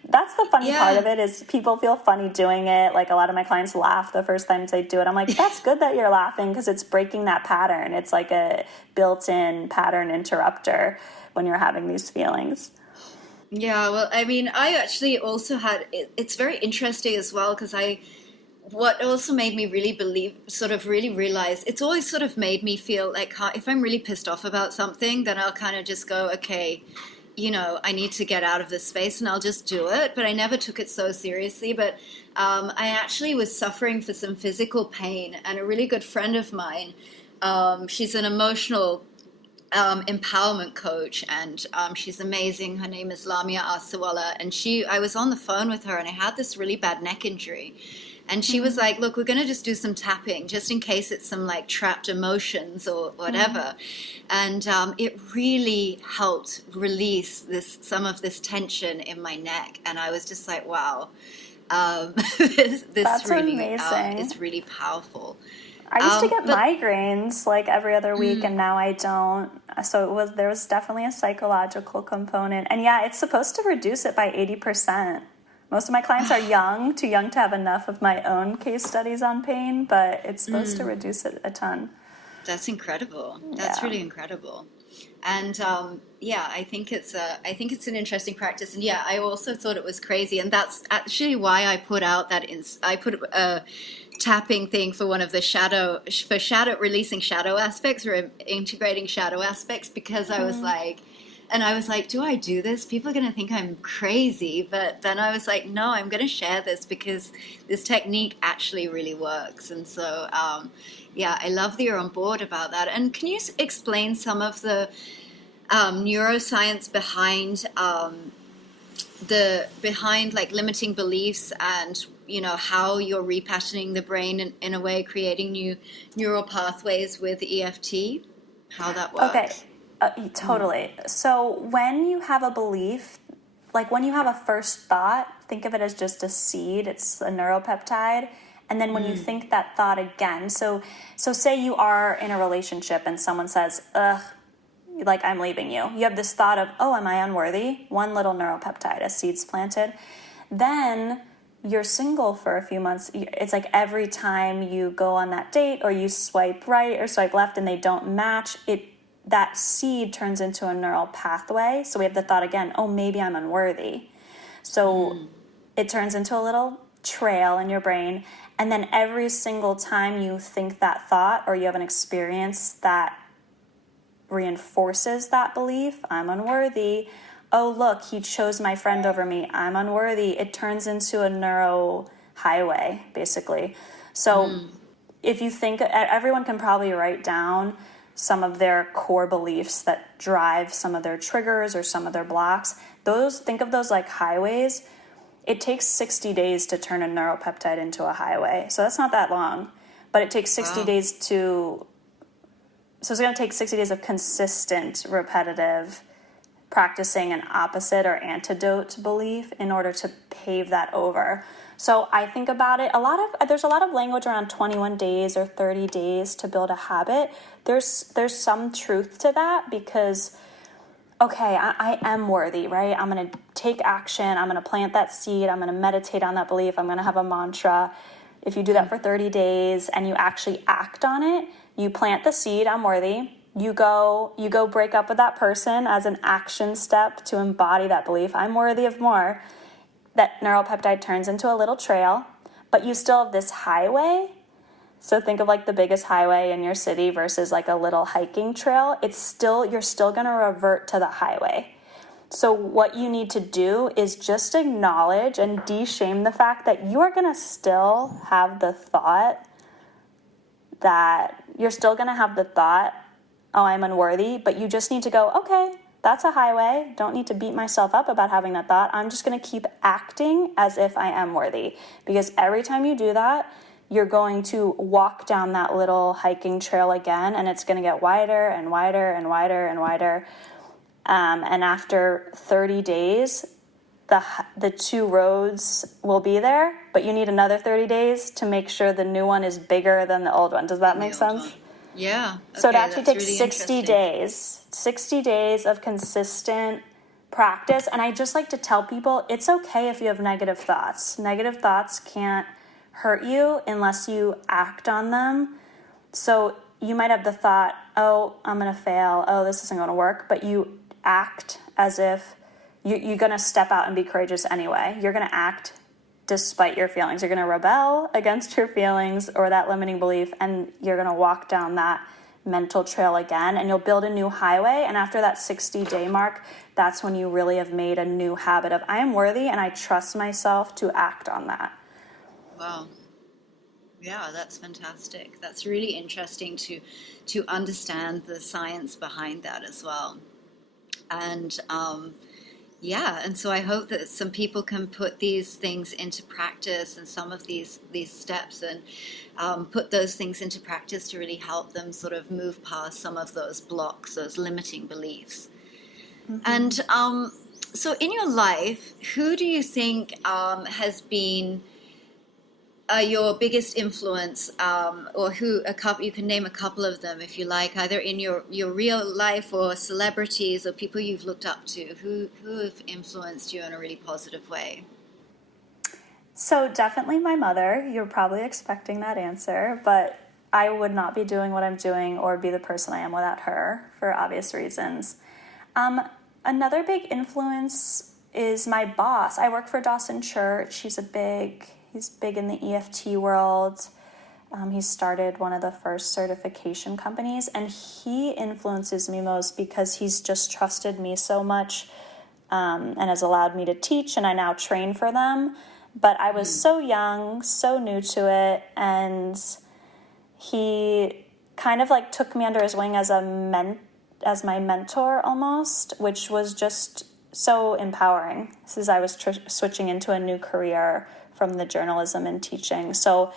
That's the funny part of it, is people feel funny doing it. A lot of my clients laugh the first time they do it. I'm like, that's good that you're laughing, because it's breaking that pattern. It's like a built-in pattern interrupter when you're having these feelings. Yeah, well, I mean, I actually also had, it's very interesting as well, because what also made me really really realize, it's always made me feel if I'm really pissed off about something, then I'll kind of just go, okay, I need to get out of this space, and I'll just do it. But I never took it so seriously. But I actually was suffering for some physical pain, and a really good friend of mine, she's an emotional empowerment coach, and she's amazing. Her name is Lamia Asawala, and I was on the phone with her, and I had this really bad neck injury, and she was like, look, we're going to just do some tapping just in case it's some like trapped emotions or whatever. And it really helped release some of this tension in my neck, and I was just like, wow, this That's really amazing. is really powerful. I used to get migraines like every other week, and now I don't. So there was definitely a psychological component. And yeah, it's supposed to reduce it by 80%. Most of my clients are too young to have enough of my own case studies on pain, but it's supposed to reduce it a ton. That's incredible. That's really incredible. And I think it's an interesting practice. And yeah, I also thought it was crazy, and that's actually why I put out I put a tapping thing for one of the releasing shadow aspects or integrating shadow aspects, because I was like, do I do this? People are going to think I'm crazy. But then I was like, no, I'm going to share this because this technique actually really works. And so, I love that you're on board about that. And can you explain some of the neuroscience behind like limiting beliefs, and how you're repatterning the brain in a way, creating new neural pathways with EFT, how that works? Okay. Totally. So when you have a belief, like when you have a first thought, think of it as just a seed. It's a neuropeptide. And then when you think that thought again, so say you are in a relationship and someone says, ugh, like I'm leaving you. You have this thought of, oh, am I unworthy? One little neuropeptide, a seed's planted. Then you're single for a few months. It's like every time you go on that date or you swipe right or swipe left and they don't match, that seed turns into a neural pathway. So we have the thought again, oh, maybe I'm unworthy. So it turns into a little trail in your brain. And then every single time you think that thought or you have an experience that reinforces that belief, I'm unworthy. Oh, look, he chose my friend over me, I'm unworthy. It turns into a neuro highway, basically. So if you think, everyone can probably write down some of their core beliefs that drive some of their triggers or some of their blocks. Think of those like highways. It takes 60 days to turn a neuropeptide into a highway. So that's not that long, but it takes 60 days so it's going to take 60 days of consistent, repetitive practicing an opposite or antidote belief in order to pave that over. So I think about it, there's a lot of language around 21 days or 30 days to build a habit. There's some truth to that because, okay, I am worthy, right? I'm going to take action. I'm going to plant that seed. I'm going to meditate on that belief. I'm going to have a mantra. If you do that for 30 days and you actually act on it, you plant the seed, I'm worthy. You go break up with that person as an action step to embody that belief. I'm worthy of more. That neuropeptide turns into a little trail, but you still have this highway. So think of like the biggest highway in your city versus like a little hiking trail. You're still going to revert to the highway. So what you need to do is just acknowledge and de-shame the fact that you are going to still have the thought oh, I'm unworthy, but you just need to go, okay, that's a highway. Don't need to beat myself up about having that thought. I'm just going to keep acting as if I am worthy. Because every time you do that, you're going to walk down that little hiking trail again, and it's going to get wider and wider and wider and wider. And after 30 days, the two roads will be there, but you need another 30 days to make sure the new one is bigger than the old one. Does that make sense? Yeah. Okay, so it actually takes really 60 days of consistent practice. And I just like to tell people it's okay if you have negative thoughts. Negative thoughts can't hurt you unless you act on them. So you might have the thought, oh, I'm going to fail. Oh, this isn't going to work. But you act as if you're going to step out and be courageous anyway. You're going to act despite your feelings. You're going to rebel against your feelings or that limiting belief, and you're going to walk down that mental trail again, and you'll build a new highway. And after that 60-day mark, that's when you really have made a new habit of, I am worthy and I trust myself to act on that. Wow. Yeah, that's fantastic. That's really interesting to understand the science behind that as well. And yeah, and so I hope that some people can put these things into practice, and some of these steps, and put those things into practice to really help them sort of move past some of those blocks, those limiting beliefs. Mm-hmm. And so in your life, who do you think has been your biggest influence, or who you can name a couple of them if you like, either in your real life or celebrities or people you've looked up to, who have influenced you in a really positive way? So definitely my mother. You're probably expecting that answer, but I would not be doing what I'm doing or be the person I am without her, for obvious reasons. Another big influence is my boss. I work for Dawson Church. He's big in the EFT world. He started one of the first certification companies, and he influences me most because he's just trusted me so much, and has allowed me to teach, and I now train for them. But I was so young, so new to it, and he kind of like took me under his wing as my mentor almost, which was just so empowering as I was switching into a new career from the journalism and teaching. So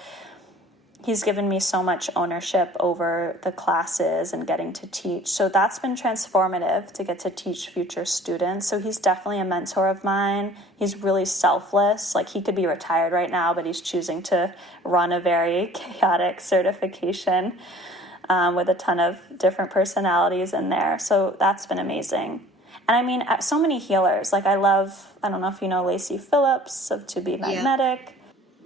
he's given me so much ownership over the classes and getting to teach. So that's been transformative to get to teach future students. So he's definitely a mentor of mine. He's really selfless. Like, he could be retired right now, but he's choosing to run a very chaotic certification with a ton of different personalities in there. So that's been amazing. And I mean, so many healers. Like, I don't know if you know Lacey Phillips of To Be Magnetic.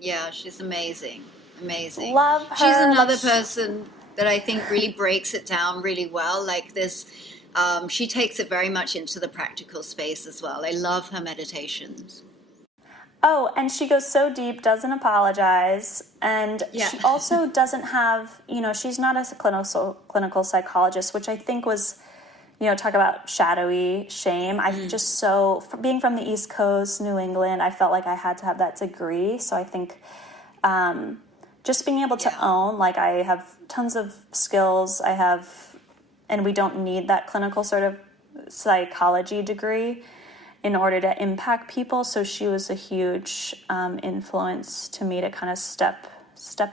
Yeah, she's amazing. Amazing. Love her. She's another person that I think really breaks it down really well. Like this, she takes it very much into the practical space as well. I love her meditations. Oh, and she goes so deep, doesn't apologize. And she also doesn't have, she's not a clinical psychologist, which I think was, talk about shadowy shame. I just being from the East Coast, New England, I felt like I had to have that degree. So I think just being able to own, like, I have tons of skills, and we don't need that clinical sort of psychology degree in order to impact people. So she was a huge influence to me to kind of step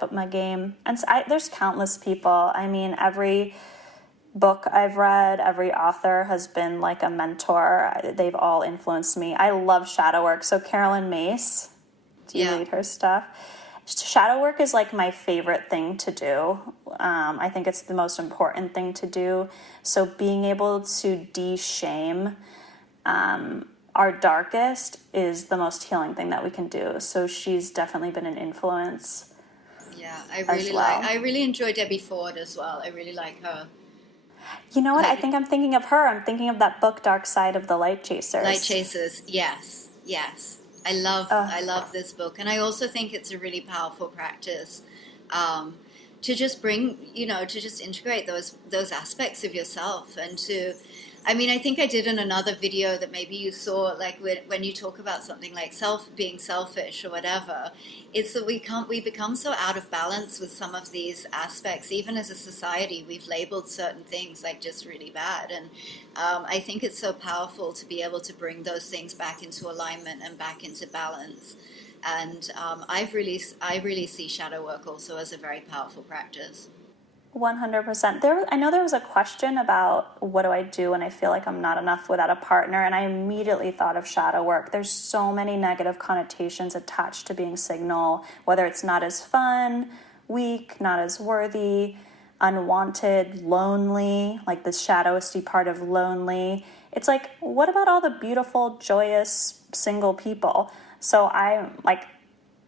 up my game. And so there's countless people. I mean, every book I've read, every author has been like a mentor. They've all influenced me. I love shadow work. So Carolyn Mace, do you read her stuff? Shadow work is like my favorite thing to do. I think it's the most important thing to do. So being able to de-shame our darkest is the most healing thing that we can do. So she's definitely been an influence. Yeah, I really enjoy Debbie Ford as well. I really like her. You know what? I think I'm thinking of her. I'm thinking of that book, Dark Side of the Light Chasers. Light Chasers, yes. I love this book. And I also think it's a really powerful practice to just bring, to just integrate those aspects of yourself, and to, I mean, I think I did in another video that maybe you saw, like when you talk about something like being selfish or whatever, it's that we become so out of balance with some of these aspects. Even as a society, we've labeled certain things like just really bad. And I think it's so powerful to be able to bring those things back into alignment and back into balance. And I really see shadow work also as a very powerful practice. 100%. I know there was a question about what do I do when I feel like I'm not enough without a partner, and I immediately thought of shadow work. There's so many negative connotations attached to being signal, whether it's not as fun, weak, not as worthy, unwanted, lonely, like the shadowesty part of lonely. It's like, what about all the beautiful, joyous, single people? So I'm like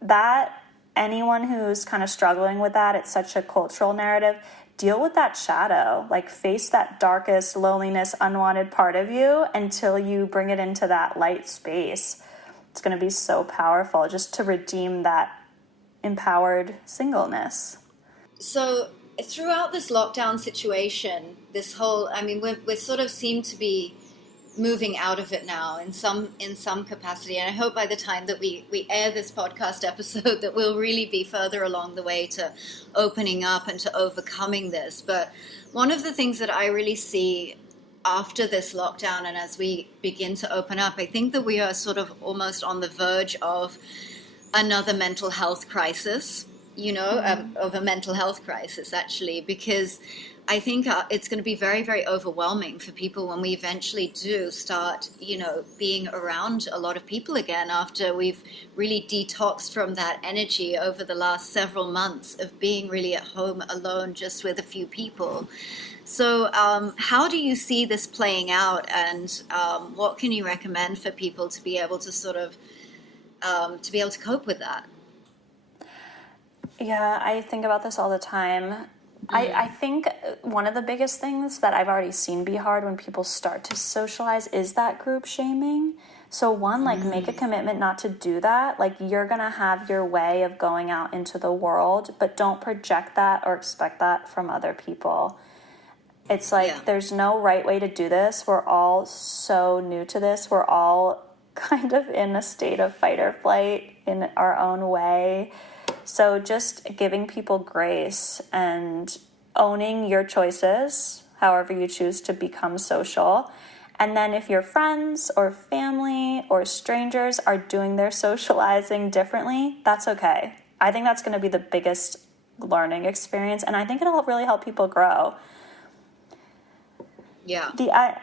that. Anyone who's kind of struggling with that, it's such a cultural narrative, deal with that shadow, like face that darkest loneliness, unwanted part of you until you bring it into that light space. It's going to be so powerful just to redeem that empowered singleness. So throughout this lockdown situation, we sort of seem to be moving out of it now in some capacity. And I hope by the time that we air this podcast episode that we'll really be further along the way to opening up and to overcoming this. But one of the things that I really see after this lockdown and as we begin to open up, I think that we are sort of almost on the verge of another mental health crisis, of a mental health crisis, actually, because I think it's going to be very, very overwhelming for people when we eventually do start, being around a lot of people again after we've really detoxed from that energy over the last several months of being really at home alone just with a few people. So how do you see this playing out, and what can you recommend for people to be able to sort of to be able to cope with that? Yeah, I think about this all the time. I think one of the biggest things that I've already seen be hard when people start to socialize is that group shaming. So one, make a commitment not to do that. Like, you're going to have your way of going out into the world, but don't project that or expect that from other people. It's like, there's no right way to do this. We're all so new to this. We're all kind of in a state of fight or flight in our own way. So just giving people grace and owning your choices, however you choose to become social. And then if your friends or family or strangers are doing their socializing differently, that's okay. I think that's going to be the biggest learning experience. And I think it'll really help people grow. Yeah.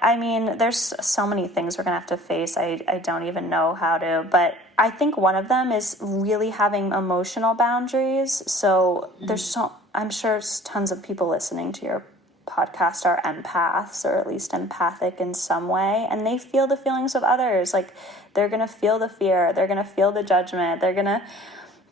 I mean, there's so many things we're going to have to face. I don't even know how to, but I think one of them is really having emotional boundaries. So I'm sure tons of people listening to your podcast are empaths, or at least empathic in some way, and they feel the feelings of others. Like, they're going to feel the fear, they're going to feel the judgment, they're going to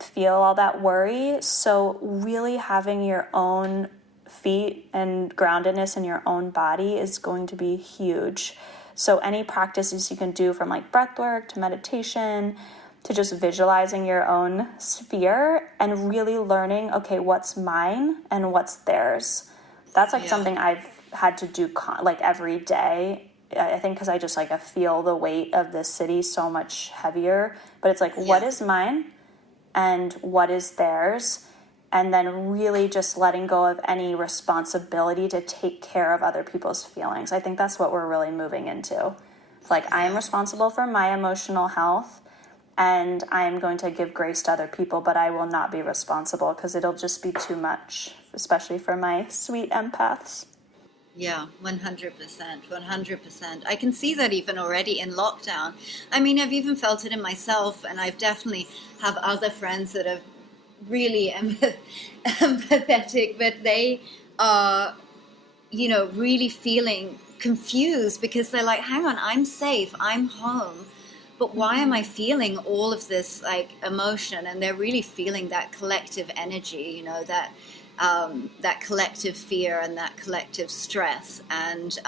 feel all that worry. So really having your own feet and groundedness in your own body is going to be huge. So any practices you can do, from like breath work to meditation to just visualizing your own sphere and really learning, okay, what's mine and what's theirs. That's something I've had to do every day. I think because I just I feel the weight of this city so much heavier. But it's what is mine and what is theirs? And then really just letting go of any responsibility to take care of other people's feelings. I think that's what we're really moving into. I am responsible for my emotional health, and I am going to give grace to other people, but I will not be responsible because it'll just be too much, especially for my sweet empaths. Yeah, 100%, 100%. I can see that even already in lockdown. I mean, I've even felt it in myself, and I've definitely have other friends that have really empathetic, but they are, really feeling confused because they're like, hang on, I'm safe, I'm home, but why am I feeling all of this emotion? And they're really feeling that collective energy, that collective fear and that collective stress. And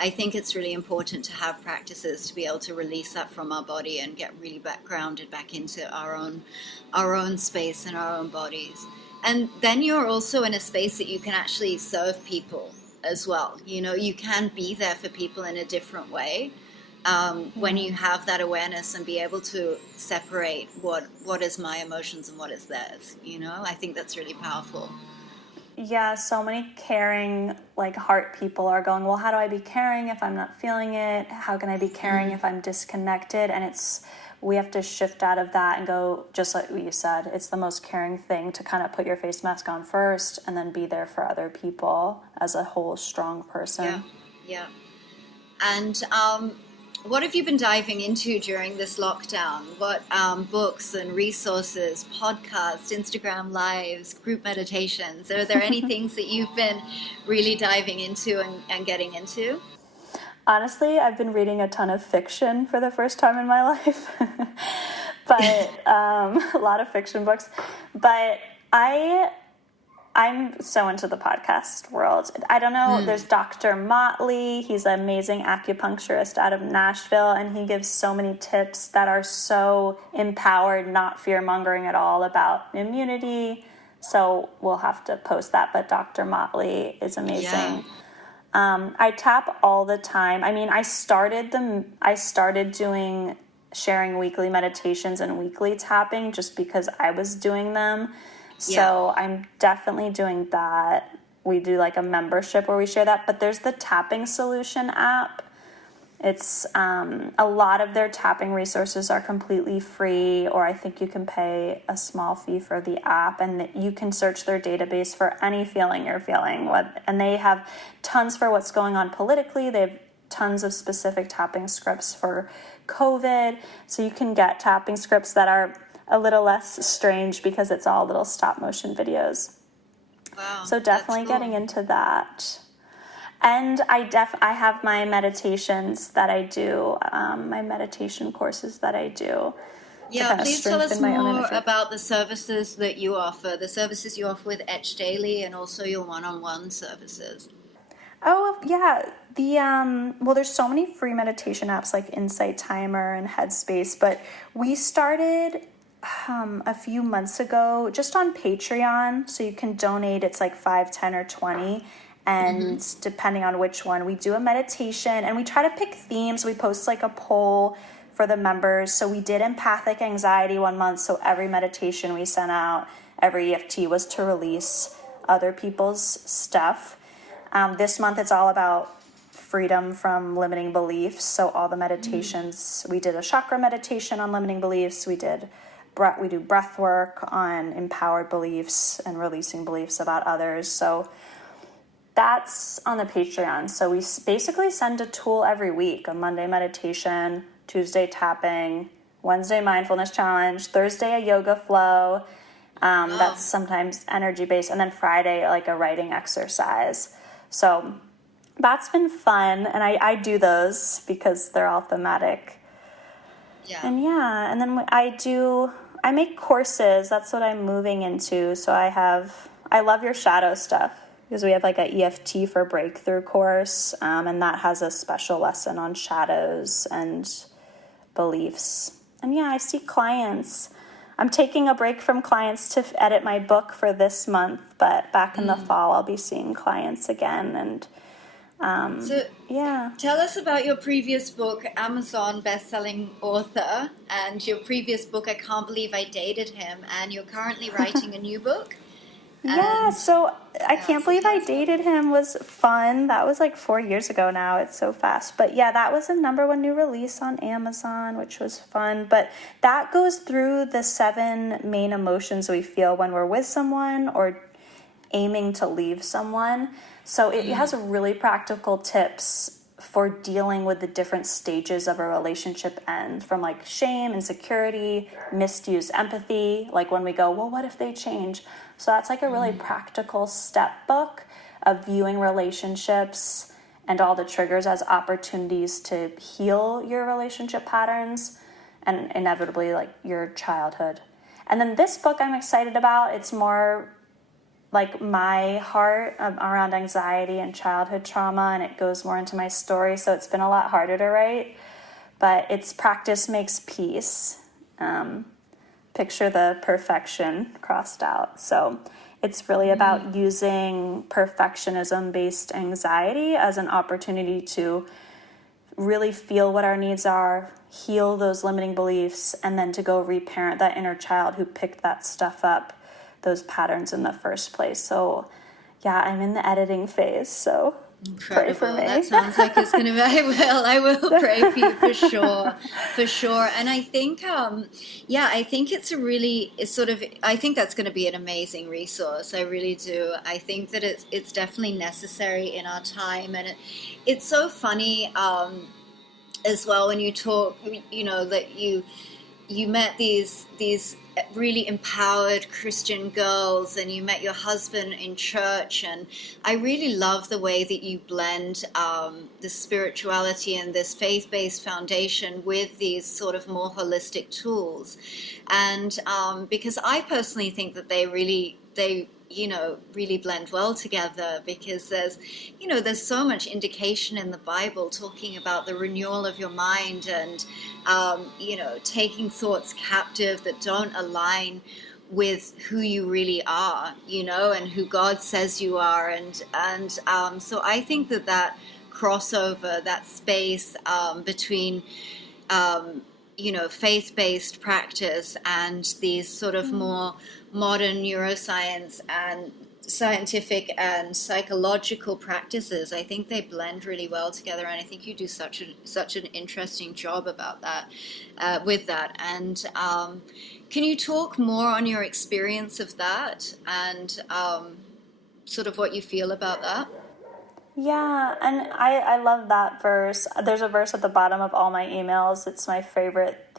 I think it's really important to have practices to be able to release that from our body and get really grounded back into our own space and our own bodies. And then you're also in a space that you can actually serve people as well. You can be there for people in a different way when you have that awareness and be able to separate what is my emotions and what is theirs. I think that's really powerful. Yeah, so many caring, heart people are going, well, how do I be caring if I'm not feeling it? How can I be caring if I'm disconnected? And we have to shift out of that and go, just like what you said, it's the most caring thing to kind of put your face mask on first and then be there for other people as a whole strong person. Yeah. And what have you been diving into during this lockdown? What books and resources, podcasts, Instagram lives, group meditations? Are there any things that you've been really diving into and getting into? Honestly, I've been reading a ton of fiction for the first time in my life, but a lot of fiction books. But I'm so into the podcast world. I don't know. There's Dr. Motley. He's an amazing acupuncturist out of Nashville, and he gives so many tips that are so empowered, not fear-mongering at all, about immunity. So we'll have to post that. But Dr. Motley is amazing. I tap all the time. I mean, I started doing sharing weekly meditations and weekly tapping just because I was doing them. So I'm definitely doing that. We do like a membership where we share that, but there's the Tapping Solution app. It's a lot of their tapping resources are completely free, or I think you can pay a small fee for the app, and you can search their database for any feeling you're feeling. And they have tons for what's going on politically. They have tons of specific tapping scripts for COVID. So you can get tapping scripts that are a little less strange because it's all little stop motion videos. Wow, so definitely getting into that. And I have my meditations that I do, my meditation courses that I do. Yeah, please tell us more about the services that you offer, the services you offer with Etched Daily and also your one-on-one services. Oh, yeah. Well, there's so many free meditation apps like Insight Timer and Headspace, but we started a few months ago just on Patreon. So you can donate. It's like $5, $10, or $20. And depending on which one, we do a meditation and we try to pick themes. We post like a poll for the members. So we did empathic anxiety 1 month. So every meditation we sent out, every EFT was to release other people's stuff. This month it's all about freedom from limiting beliefs. So all the meditations, we did a chakra meditation on limiting beliefs. We do breath work on empowered beliefs and releasing beliefs about others. So that's on the Patreon. So we basically send a tool every week: a Monday meditation, Tuesday tapping, Wednesday mindfulness challenge, Thursday a yoga flow. That's sometimes energy based, and then Friday like a writing exercise. So that's been fun, and I do those because they're all thematic. Yeah. And then I make courses. That's what I'm moving into. So I love your shadow stuff, because we have like a EFT for breakthrough course, and that has a special lesson on shadows and beliefs. And yeah, I see clients. I'm taking a break from clients to edit my book for this month, but back in the fall I'll be seeing clients again. And tell us about your previous book, Amazon best-selling author, and your previous book, I Can't Believe I Dated Him, and you're currently writing a new book. Yeah, so I Can't Believe I Dated Him was fun. That was like 4 years ago now. It's so fast. But yeah, that was a #1 new release on Amazon, which was fun. But that goes through the 7 main emotions we feel when we're with someone or aiming to leave someone. So it has really practical tips for dealing with the different stages of a relationship end, from like shame, insecurity, misused empathy, like when we go, well, what if they change? So that's like a really practical step book of viewing relationships and all the triggers as opportunities to heal your relationship patterns and inevitably like your childhood. And then this book I'm excited about. It's more like my heart around anxiety and childhood trauma, and it goes more into my story. So it's been a lot harder to write, but it's Practice Makes Peace. Picture the perfection crossed out. So it's really about using perfectionism-based anxiety as an opportunity to really feel what our needs are, heal those limiting beliefs, and then to go reparent that inner child who picked that stuff up, those patterns in the first place. So yeah, I'm in the editing phase, so incredible. Pray for me. That sounds like it's going to be, I will pray for you for sure. And I think, I think I think that's going to be an amazing resource. I really do. I think that it's definitely necessary in our time. And it's so funny as well when you talk, that you met these really empowered Christian girls, and you met your husband in church, and I really love the way that you blend the spirituality and this faith-based foundation with these sort of more holistic tools. And because I personally think that they really blend well together, because there's so much indication in the Bible talking about the renewal of your mind and, taking thoughts captive that don't align with who you really are, and who God says you are. And so I think that crossover, that space between, faith-based practice and these sort of more modern neuroscience and scientific and psychological practices, I think they blend really well together, and I think you do such an interesting job about that, with that. And can you talk more on your experience of that and sort of what you feel about that? Yeah, and I love that verse. There's a verse at the bottom of all my emails. It's my favorite.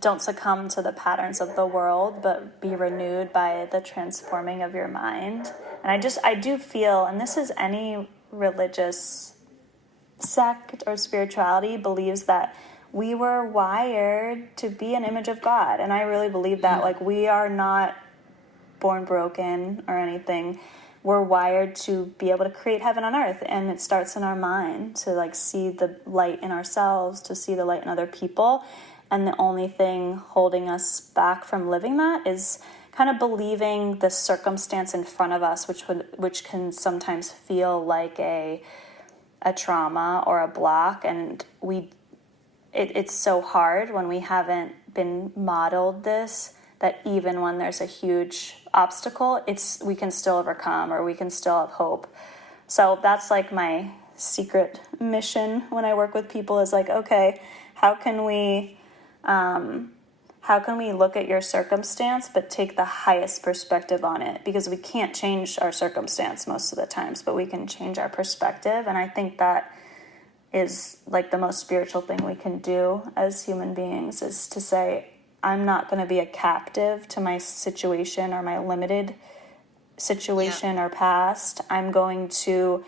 Don't succumb to the patterns of the world, but be renewed by the transforming of your mind. And I do feel, and this is any religious sect or spirituality believes, that we were wired to be an image of God. And I really believe that, like, we are not born broken or anything. We're wired to be able to create heaven on earth, and it starts in our mind to, like, see the light in ourselves, to see the light in other people. And the only thing holding us back from living that is kind of believing the circumstance in front of us, which can sometimes feel like a trauma or a block. And it's so hard when we haven't been modeled this, that even when there's a huge obstacle, we can still overcome, or we can still have hope. So that's like my secret mission when I work with people, is like, okay, how can we look at your circumstance but take the highest perspective on it? Because we can't change our circumstance most of the times, but we can change our perspective. And I think that is like the most spiritual thing we can do as human beings, is to say, I'm not going to be a captive to my situation or my limited situation or past. I'm going to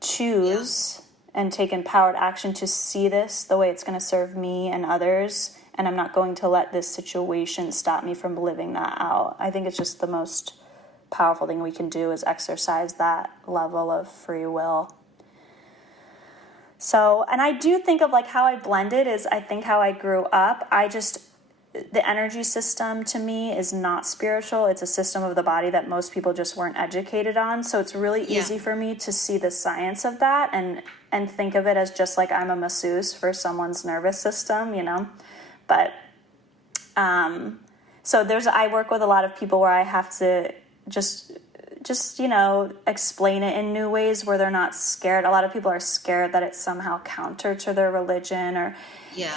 choose and take empowered action to see this the way it's going to serve me and others. And I'm not going to let this situation stop me from living that out. I think it's just the most powerful thing we can do, is exercise that level of free will. So, and I do think of like how I blended is, I think how I grew up. The energy system to me is not spiritual. It's a system of the body that most people just weren't educated on. So it's really easy for me to see the science of that and think of it as just like I'm a masseuse for someone's nervous system, But so I work with a lot of people where I have to just explain it in new ways where they're not scared. A lot of people are scared that it's somehow counter to their religion or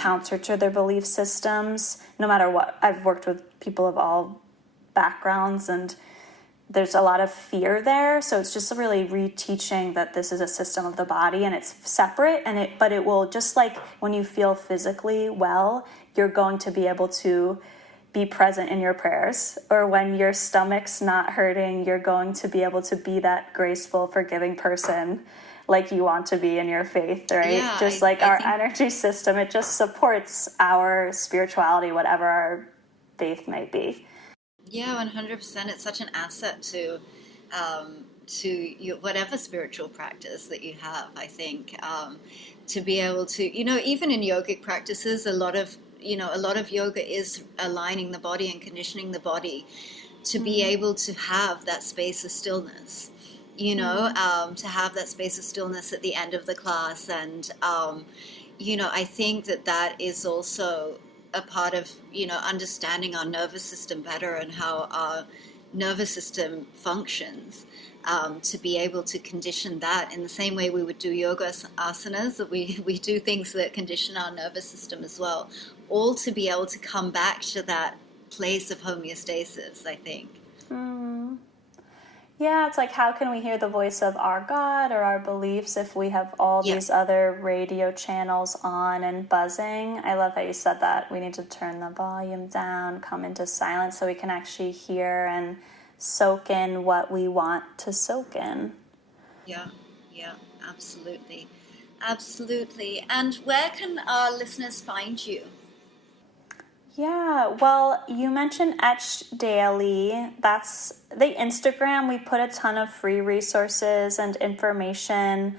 counter to their belief systems, no matter what. I've worked with people of all backgrounds, and there's a lot of fear there. So it's just really reteaching that this is a system of the body and it's separate, but it will, just like when you feel physically well, you're going to be able to be present in your prayers, or when your stomach's not hurting, you're going to be able to be that graceful, forgiving person like you want to be in your faith, right? Yeah, just I think energy system, it just supports our spirituality, whatever our faith might be. Yeah, 100%. It's such an asset to your whatever spiritual practice that you have. I think to be able to, even in yogic practices, a lot of yoga is aligning the body and conditioning the body to be able to have that space of stillness. To have that space of stillness at the end of the class. And, I think that is also a part of, understanding our nervous system better and how our nervous system functions, to be able to condition that in the same way we would do yoga asanas, that we do things that condition our nervous system as well, all to be able to come back to that place of homeostasis, I think. Yeah, it's like, how can we hear the voice of our God or our beliefs if we have all these other radio channels on and buzzing? I love how you said that. We need to turn the volume down, come into silence so we can actually hear and soak in what we want to soak in. Yeah, absolutely. Absolutely. And where can our listeners find you? Yeah, well, you mentioned Etched Daily. That's the Instagram. We put a ton of free resources and information.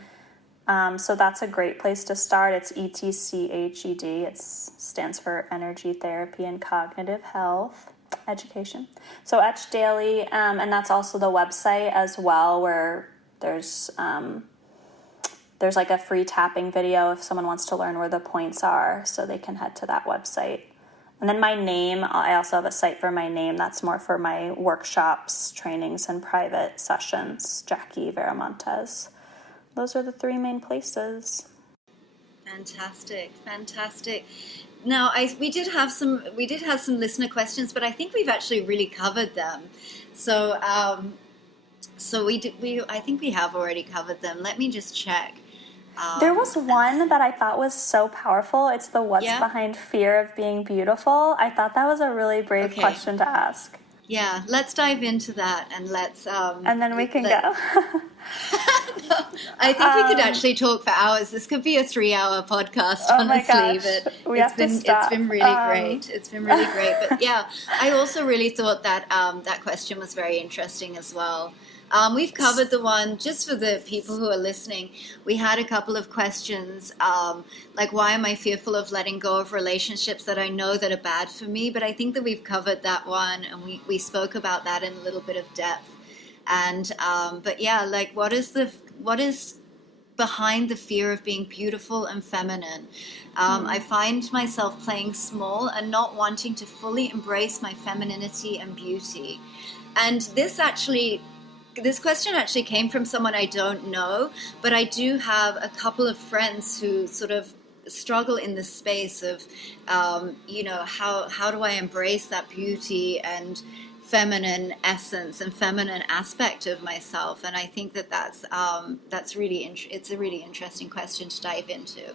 So that's a great place to start. It's ETCHED. It stands for Energy Therapy and Cognitive Health. education. So Etched Daily, and that's also the website as well, where there's like a free tapping video if someone wants to learn where the points are, so they can head to that website. And then my name, I also have a site for my name. That's more for my workshops, trainings, and private sessions, Jackie Viramontez. Those are the three main places. Fantastic. Now, we did have some listener questions, but I think we've actually really covered them. So, I think we have already covered them. Let me just check. There was one that I thought was so powerful. It's the what's behind fear of being beautiful. I thought that was a really brave question to ask. Yeah, let's dive into that and let's... and then we can go. No, I think we could actually talk for hours. This could be a 3-hour podcast, honestly. My gosh. But It's been really great. It's been really great. But yeah, I also really thought that that question was very interesting as well. We've covered the one, just for the people who are listening, we had a couple of questions, like why am I fearful of letting go of relationships that I know that are bad for me? But I think that we've covered that one, and we spoke about that in a little bit of depth. And but yeah, like what is behind the fear of being beautiful and feminine? I find myself playing small and not wanting to fully embrace my femininity and beauty. And this question actually came from someone I don't know, but I do have a couple of friends who sort of struggle in this space of, how do I embrace that beauty and feminine essence and feminine aspect of myself? And I think that's really it's a really interesting question to dive into.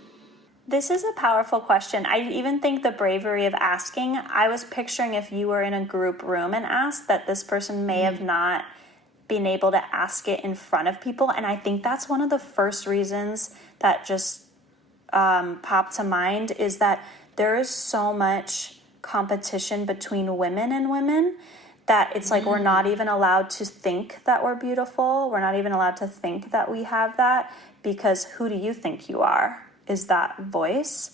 This is a powerful question. I even think the bravery of asking, I was picturing if you were in a group room and asked, that this person may have not been able to ask it in front of people. And I think that's one of the first reasons that just popped to mind, is that there is so much competition between women and women that it's like we're not even allowed to think that we're beautiful. We're not even allowed to think that we have that, because who do you think you are is that voice.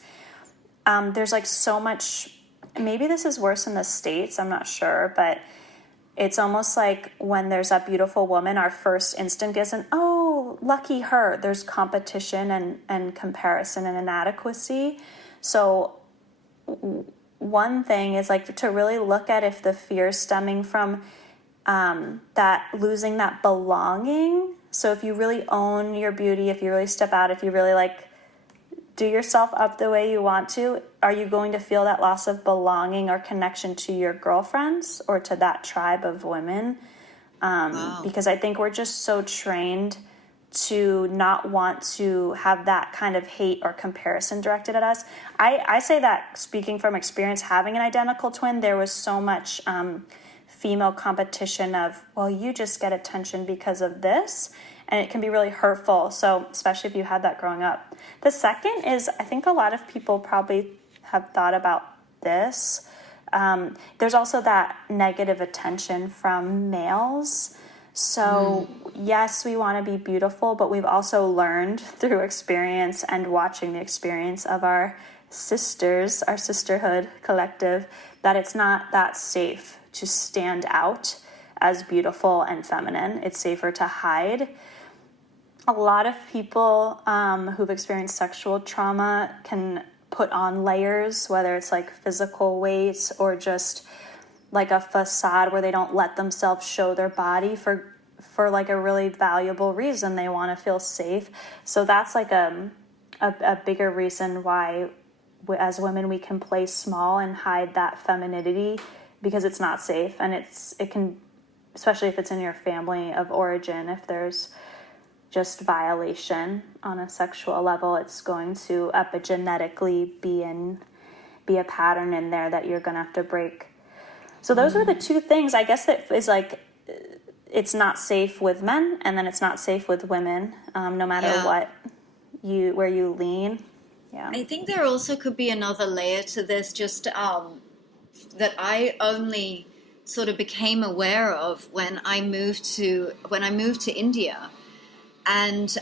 There's like so much, maybe this is worse in the States, I'm not sure, but it's almost like when there's a beautiful woman, our first instinct isn't, oh, lucky her. There's competition and comparison and inadequacy. So one thing is like to really look at if the fear is stemming from that losing that belonging. So if you really own your beauty, if you really step out, if you really like do yourself up the way you want to, are you going to feel that loss of belonging or connection to your girlfriends or to that tribe of women? Because I think we're just so trained to not want to have that kind of hate or comparison directed at us. I say that, speaking from experience, having an identical twin, there was so much female competition of, well, you just get attention because of this. And it can be really hurtful. So especially if you had that growing up. The second is, I think a lot of people probably have thought about this. There's also that negative attention from males. So yes, we want to be beautiful, but we've also learned through experience and watching the experience of our sisters, our sisterhood collective, that it's not that safe to stand out as beautiful and feminine. It's safer to hide. A lot of people who've experienced sexual trauma can put on layers, whether it's like physical weight or just like a facade where they don't let themselves show their body for like a really valuable reason. They want to feel safe. So that's like a bigger reason why as women we can play small and hide that femininity, because it's not safe. And it can, especially if it's in your family of origin, if there's just violation on a sexual level, it's going to epigenetically be a pattern in there that you're going to have to break. So those are the two things, I guess, that is like, it's not safe with men, and then it's not safe with women, no matter where you lean. Yeah. I think there also could be another layer to this, just that I only sort of became aware of when I moved to India. And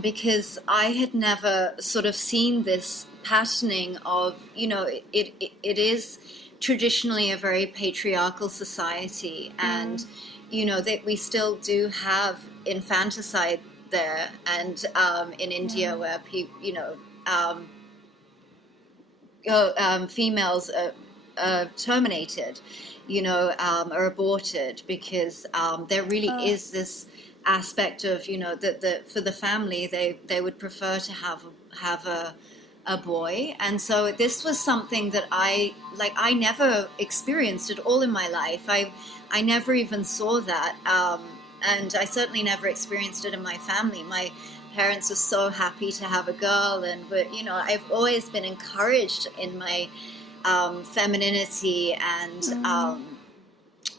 because I had never sort of seen this patterning of, it is traditionally a very patriarchal society, and that we still do have infanticide there, and in India where people, females are terminated, are aborted, because there really is this aspect of, that for the family they would prefer to have a boy. And so this was something that I never experienced at all in my life. I never even saw that, and I certainly never experienced it in my family. My parents were so happy to have a girl, and I've always been encouraged in my femininity and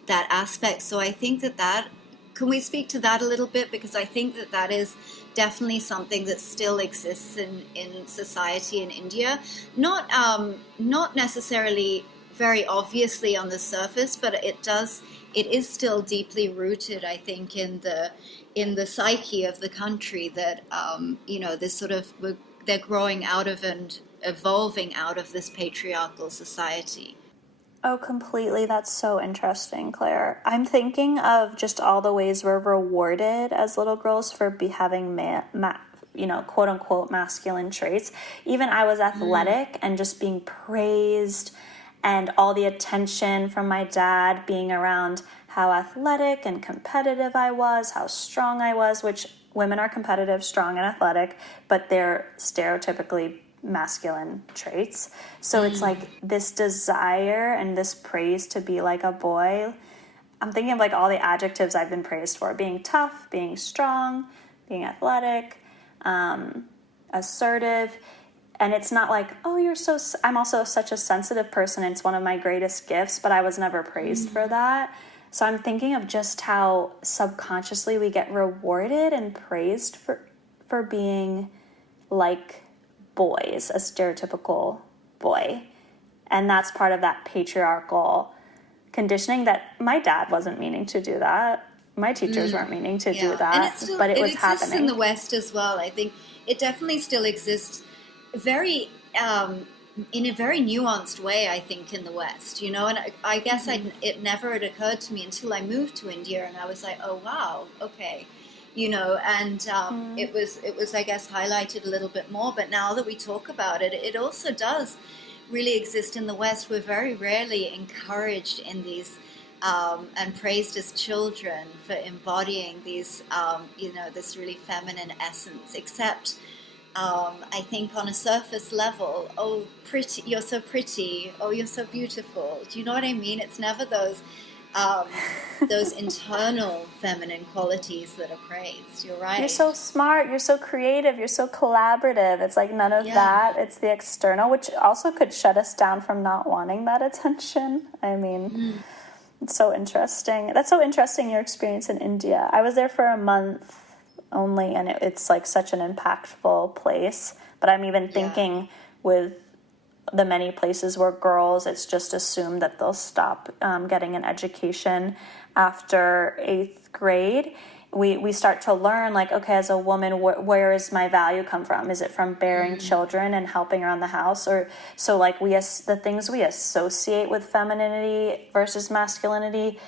that aspect. So I think that can we speak to that a little bit, because I think that is definitely something that still exists in society in India, not necessarily very obviously on the surface, but it is still deeply rooted, I think, in the psyche of the country, that this sort of, they're growing out of and evolving out of this patriarchal society. Oh, completely. That's so interesting, Claire. I'm thinking of just all the ways we're rewarded as little girls for having quote unquote masculine traits. Even I was athletic and just being praised, and all the attention from my dad being around how athletic and competitive I was, how strong I was, which women are competitive, strong, and athletic, but they're stereotypically masculine traits. So it's like this desire and this praise to be like a boy. I'm thinking of like all the adjectives I've been praised for: being tough, being strong, being athletic, assertive. And it's not like, oh, I'm also such a sensitive person, it's one of my greatest gifts, but I was never praised for that. So I'm thinking of just how subconsciously we get rewarded and praised for being like boys, a stereotypical boy. And that's part of that patriarchal conditioning that my dad wasn't meaning to do that. My teachers weren't meaning to do that, but it was happening. It exists in the West as well. I think it definitely still exists very in a very nuanced way, I think, in the West, and I guess it never had occurred to me until I moved to India, and I was like, oh wow, okay. And it was, I guess, highlighted a little bit more. But now that we talk about it, it also does really exist in the West. We're very rarely encouraged in these and praised as children for embodying these, this really feminine essence, except I think on a surface level, oh, pretty, you're so pretty, oh, you're so beautiful. Do you know what I mean? It's never those internal feminine qualities that are praised. You're right. You're so smart, you're so creative, you're so collaborative. It's like none of that. It's the external, which also could shut us down from not wanting that attention. I mean, it's so interesting. That's so interesting, your experience in India. I was there for a month only, and it's like such an impactful place. But I'm even thinking with the many places where girls, it's just assumed that they'll stop getting an education after 8th grade. We start to learn, like, okay, as a woman, where is my value come from? Is it from bearing children and helping around the house? Or so like the things we associate with femininity versus masculinity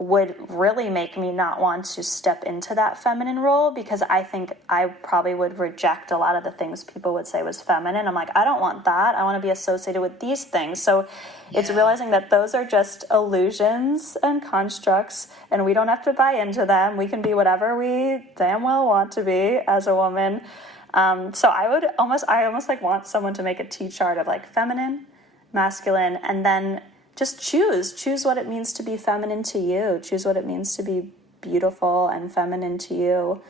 would really make me not want to step into that feminine role, because I think I probably would reject a lot of the things people would say was feminine. I'm like, I don't want that. I want to be associated with these things. So it's realizing that those are just illusions and constructs, and we don't have to buy into them. We can be whatever we damn well want to be as a woman. So I almost like want someone to make a T-chart of like feminine, masculine, and then just choose what it means to be feminine to you. Choose what it means to be beautiful and feminine to you.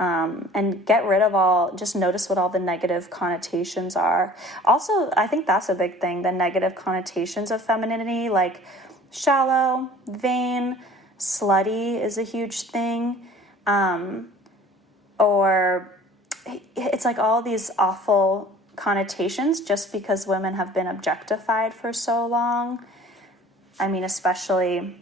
And get rid of just notice what all the negative connotations are. Also, I think that's a big thing, the negative connotations of femininity, like shallow, vain, slutty is a huge thing. Or it's like all these awful connotations just because women have been objectified for so long. I mean, especially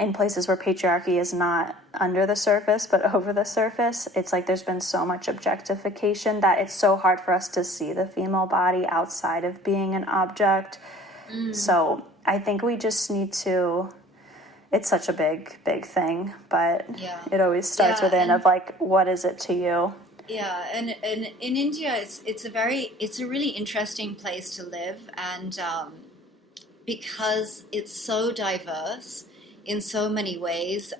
in places where patriarchy is not under the surface, but over the surface, it's like there's been so much objectification that it's so hard for us to see the female body outside of being an object. So I think we just need to, it's such a big thing, but it always starts within of like, what is it to you? Yeah, and in India, it's a really interesting place to live, and because it's so diverse in so many ways,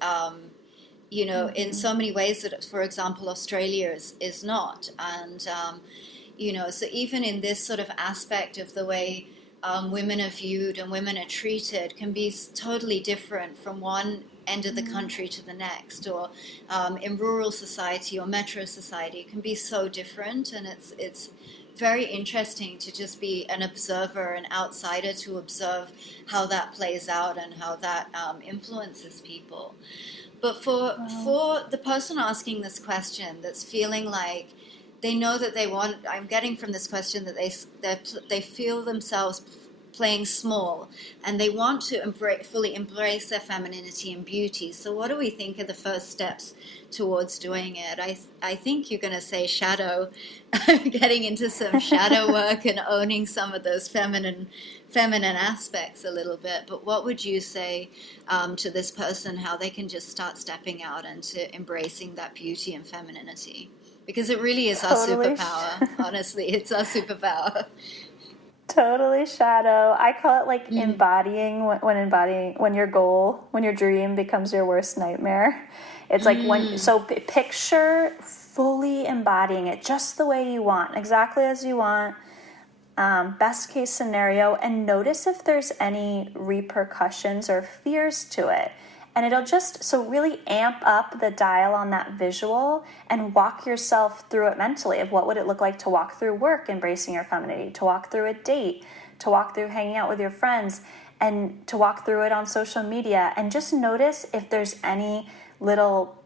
in so many ways that, for example, Australia is not, and so even in this sort of aspect of the way women are viewed and women are treated can be totally different from one end of the country to the next, or in rural society or metro society. It can be so different, and it's very interesting to just be an observer, an outsider, to observe how that plays out and how that influences people. But for the person asking this question that's feeling like they know that I'm getting from this question that they feel themselves playing small, and they want to fully embrace their femininity and beauty. So what do we think are the first steps towards doing it? I think you're going to say shadow, getting into some shadow work and owning some of those feminine aspects a little bit. But what would you say to this person, how they can just start stepping out into embracing that beauty and femininity? Because it really is our superpower. Honestly, it's our superpower. Totally shadow. I call it like embodying, when your dream becomes your worst nightmare. It's like picture fully embodying it just the way you want, exactly as you want, best case scenario, and notice if there's any repercussions or fears to it. And it'll just, really amp up the dial on that visual and walk yourself through it mentally of what would it look like to walk through work, embracing your femininity, to walk through a date, to walk through hanging out with your friends, and to walk through it on social media. And just notice if there's any little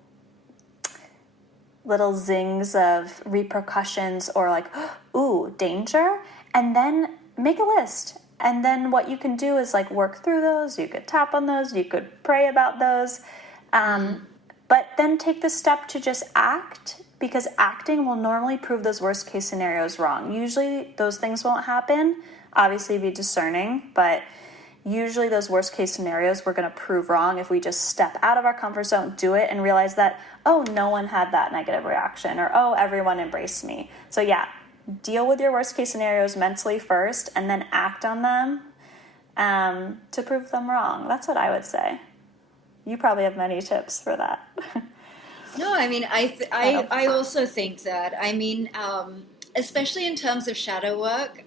zings of repercussions or like, ooh, danger. And then make a list. And then what you can do is like work through those. You could tap on those. You could pray about those. But then take the step to just act, because acting will normally prove those worst case scenarios wrong. Usually those things won't happen. Obviously be discerning, but usually those worst case scenarios we're going to prove wrong if we just step out of our comfort zone, do it, and realize that, oh, no one had that negative reaction, or oh, everyone embraced me. So yeah, deal with your worst case scenarios mentally first, and then act on them to prove them wrong. That's what I would say. You probably have many tips for that. No, I mean, I also think that. I mean, especially in terms of shadow work,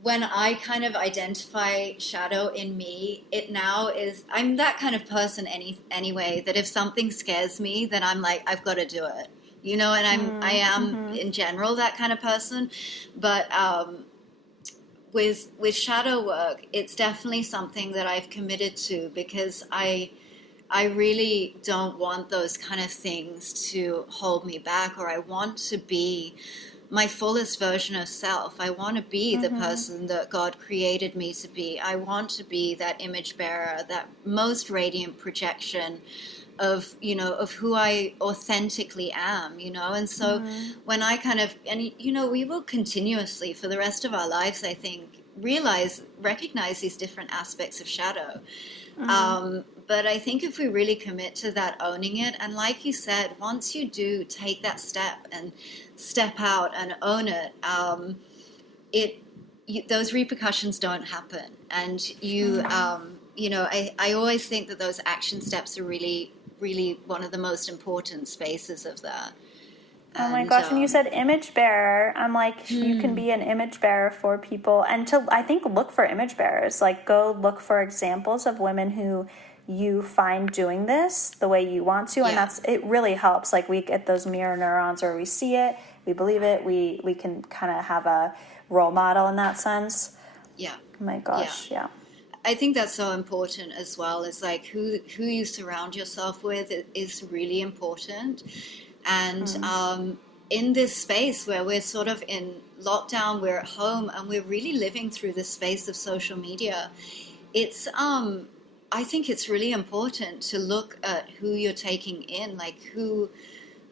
when I kind of identify shadow in me, it now is, I'm that kind of person anyway, that if something scares me, then I'm like, I've got to do it. And I am in general that kind of person, but with shadow work, it's definitely something that I've committed to, because I really don't want those kind of things to hold me back, or I want to be my fullest version of self. I want to be the person that God created me to be. I want to be that image bearer, that most radiant projection of who I authentically am, and so when I kind of, and we will continuously for the rest of our lives, I think, recognize these different aspects of shadow. But I think if we really commit to that, owning it, and like you said, once you do take that step and step out and own it, those repercussions don't happen. And I always think that those action steps are really, really one of the most important spaces of that. Oh my gosh, and you said image bearer. I'm like, you can be an image bearer for people. And I think, look for image bearers. Like, go look for examples of women who you find doing this the way you want to. And it really helps. Like, we get those mirror neurons where we see it, we believe it, we can kind of have a role model in that sense. Yeah. Oh my gosh, yeah. I think that's so important as well. Is like who you surround yourself with is really important. And in this space where we're sort of in lockdown, we're at home, and we're really living through the space of social media, it's I think it's really important to look at who you're taking in, like who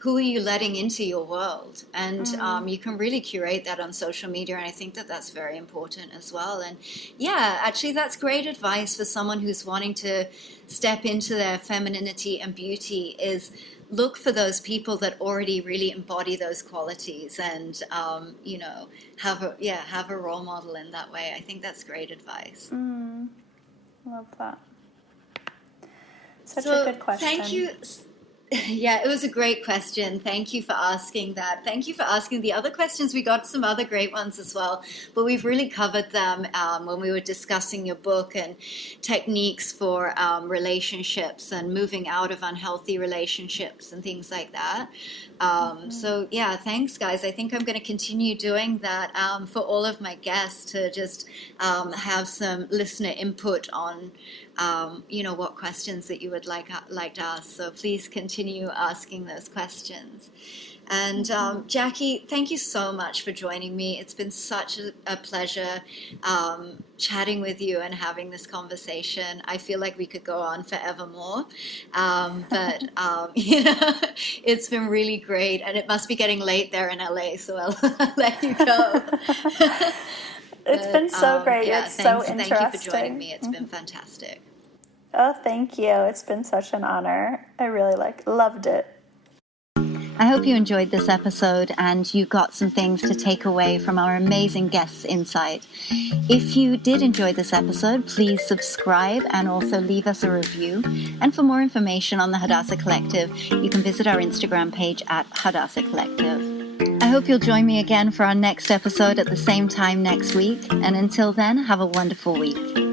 who are you letting into your world? And you can really curate that on social media, and I think that that's very important as well. And yeah, actually that's great advice for someone who's wanting to step into their femininity and beauty, is look for those people that already really embody those qualities, and you know, have a role model in that way. I think that's great advice. Love that. Such a good question. Thank you. Yeah, it was a great question. Thank you for asking that. Thank you for asking the other questions. We got some other great ones as well, but we've really covered them when we were discussing your book and techniques for relationships and moving out of unhealthy relationships and things like that. So yeah, thanks guys. I think I'm going to continue doing that for all of my guests, to just have some listener input on you know, what questions that you would like to ask. So please continue asking those questions. And Jackie, thank you so much for joining me. It's been such a pleasure chatting with you and having this conversation. I feel like we could go on forevermore, but you know, it's been really great, and it must be getting late there in LA, so I'll let you go. It's been so great. Yeah, it's so interesting. Thank you for joining me. It's been fantastic. Oh, thank you. It's been such an honor. I really loved it. I hope you enjoyed this episode and you got some things to take away from our amazing guests' insight. If you did enjoy this episode, please subscribe and also leave us a review. And for more information on the Hadassah Collective, you can visit our Instagram page at Hadassah Collective. I hope you'll join me again for our next episode at the same time next week. And until then, have a wonderful week.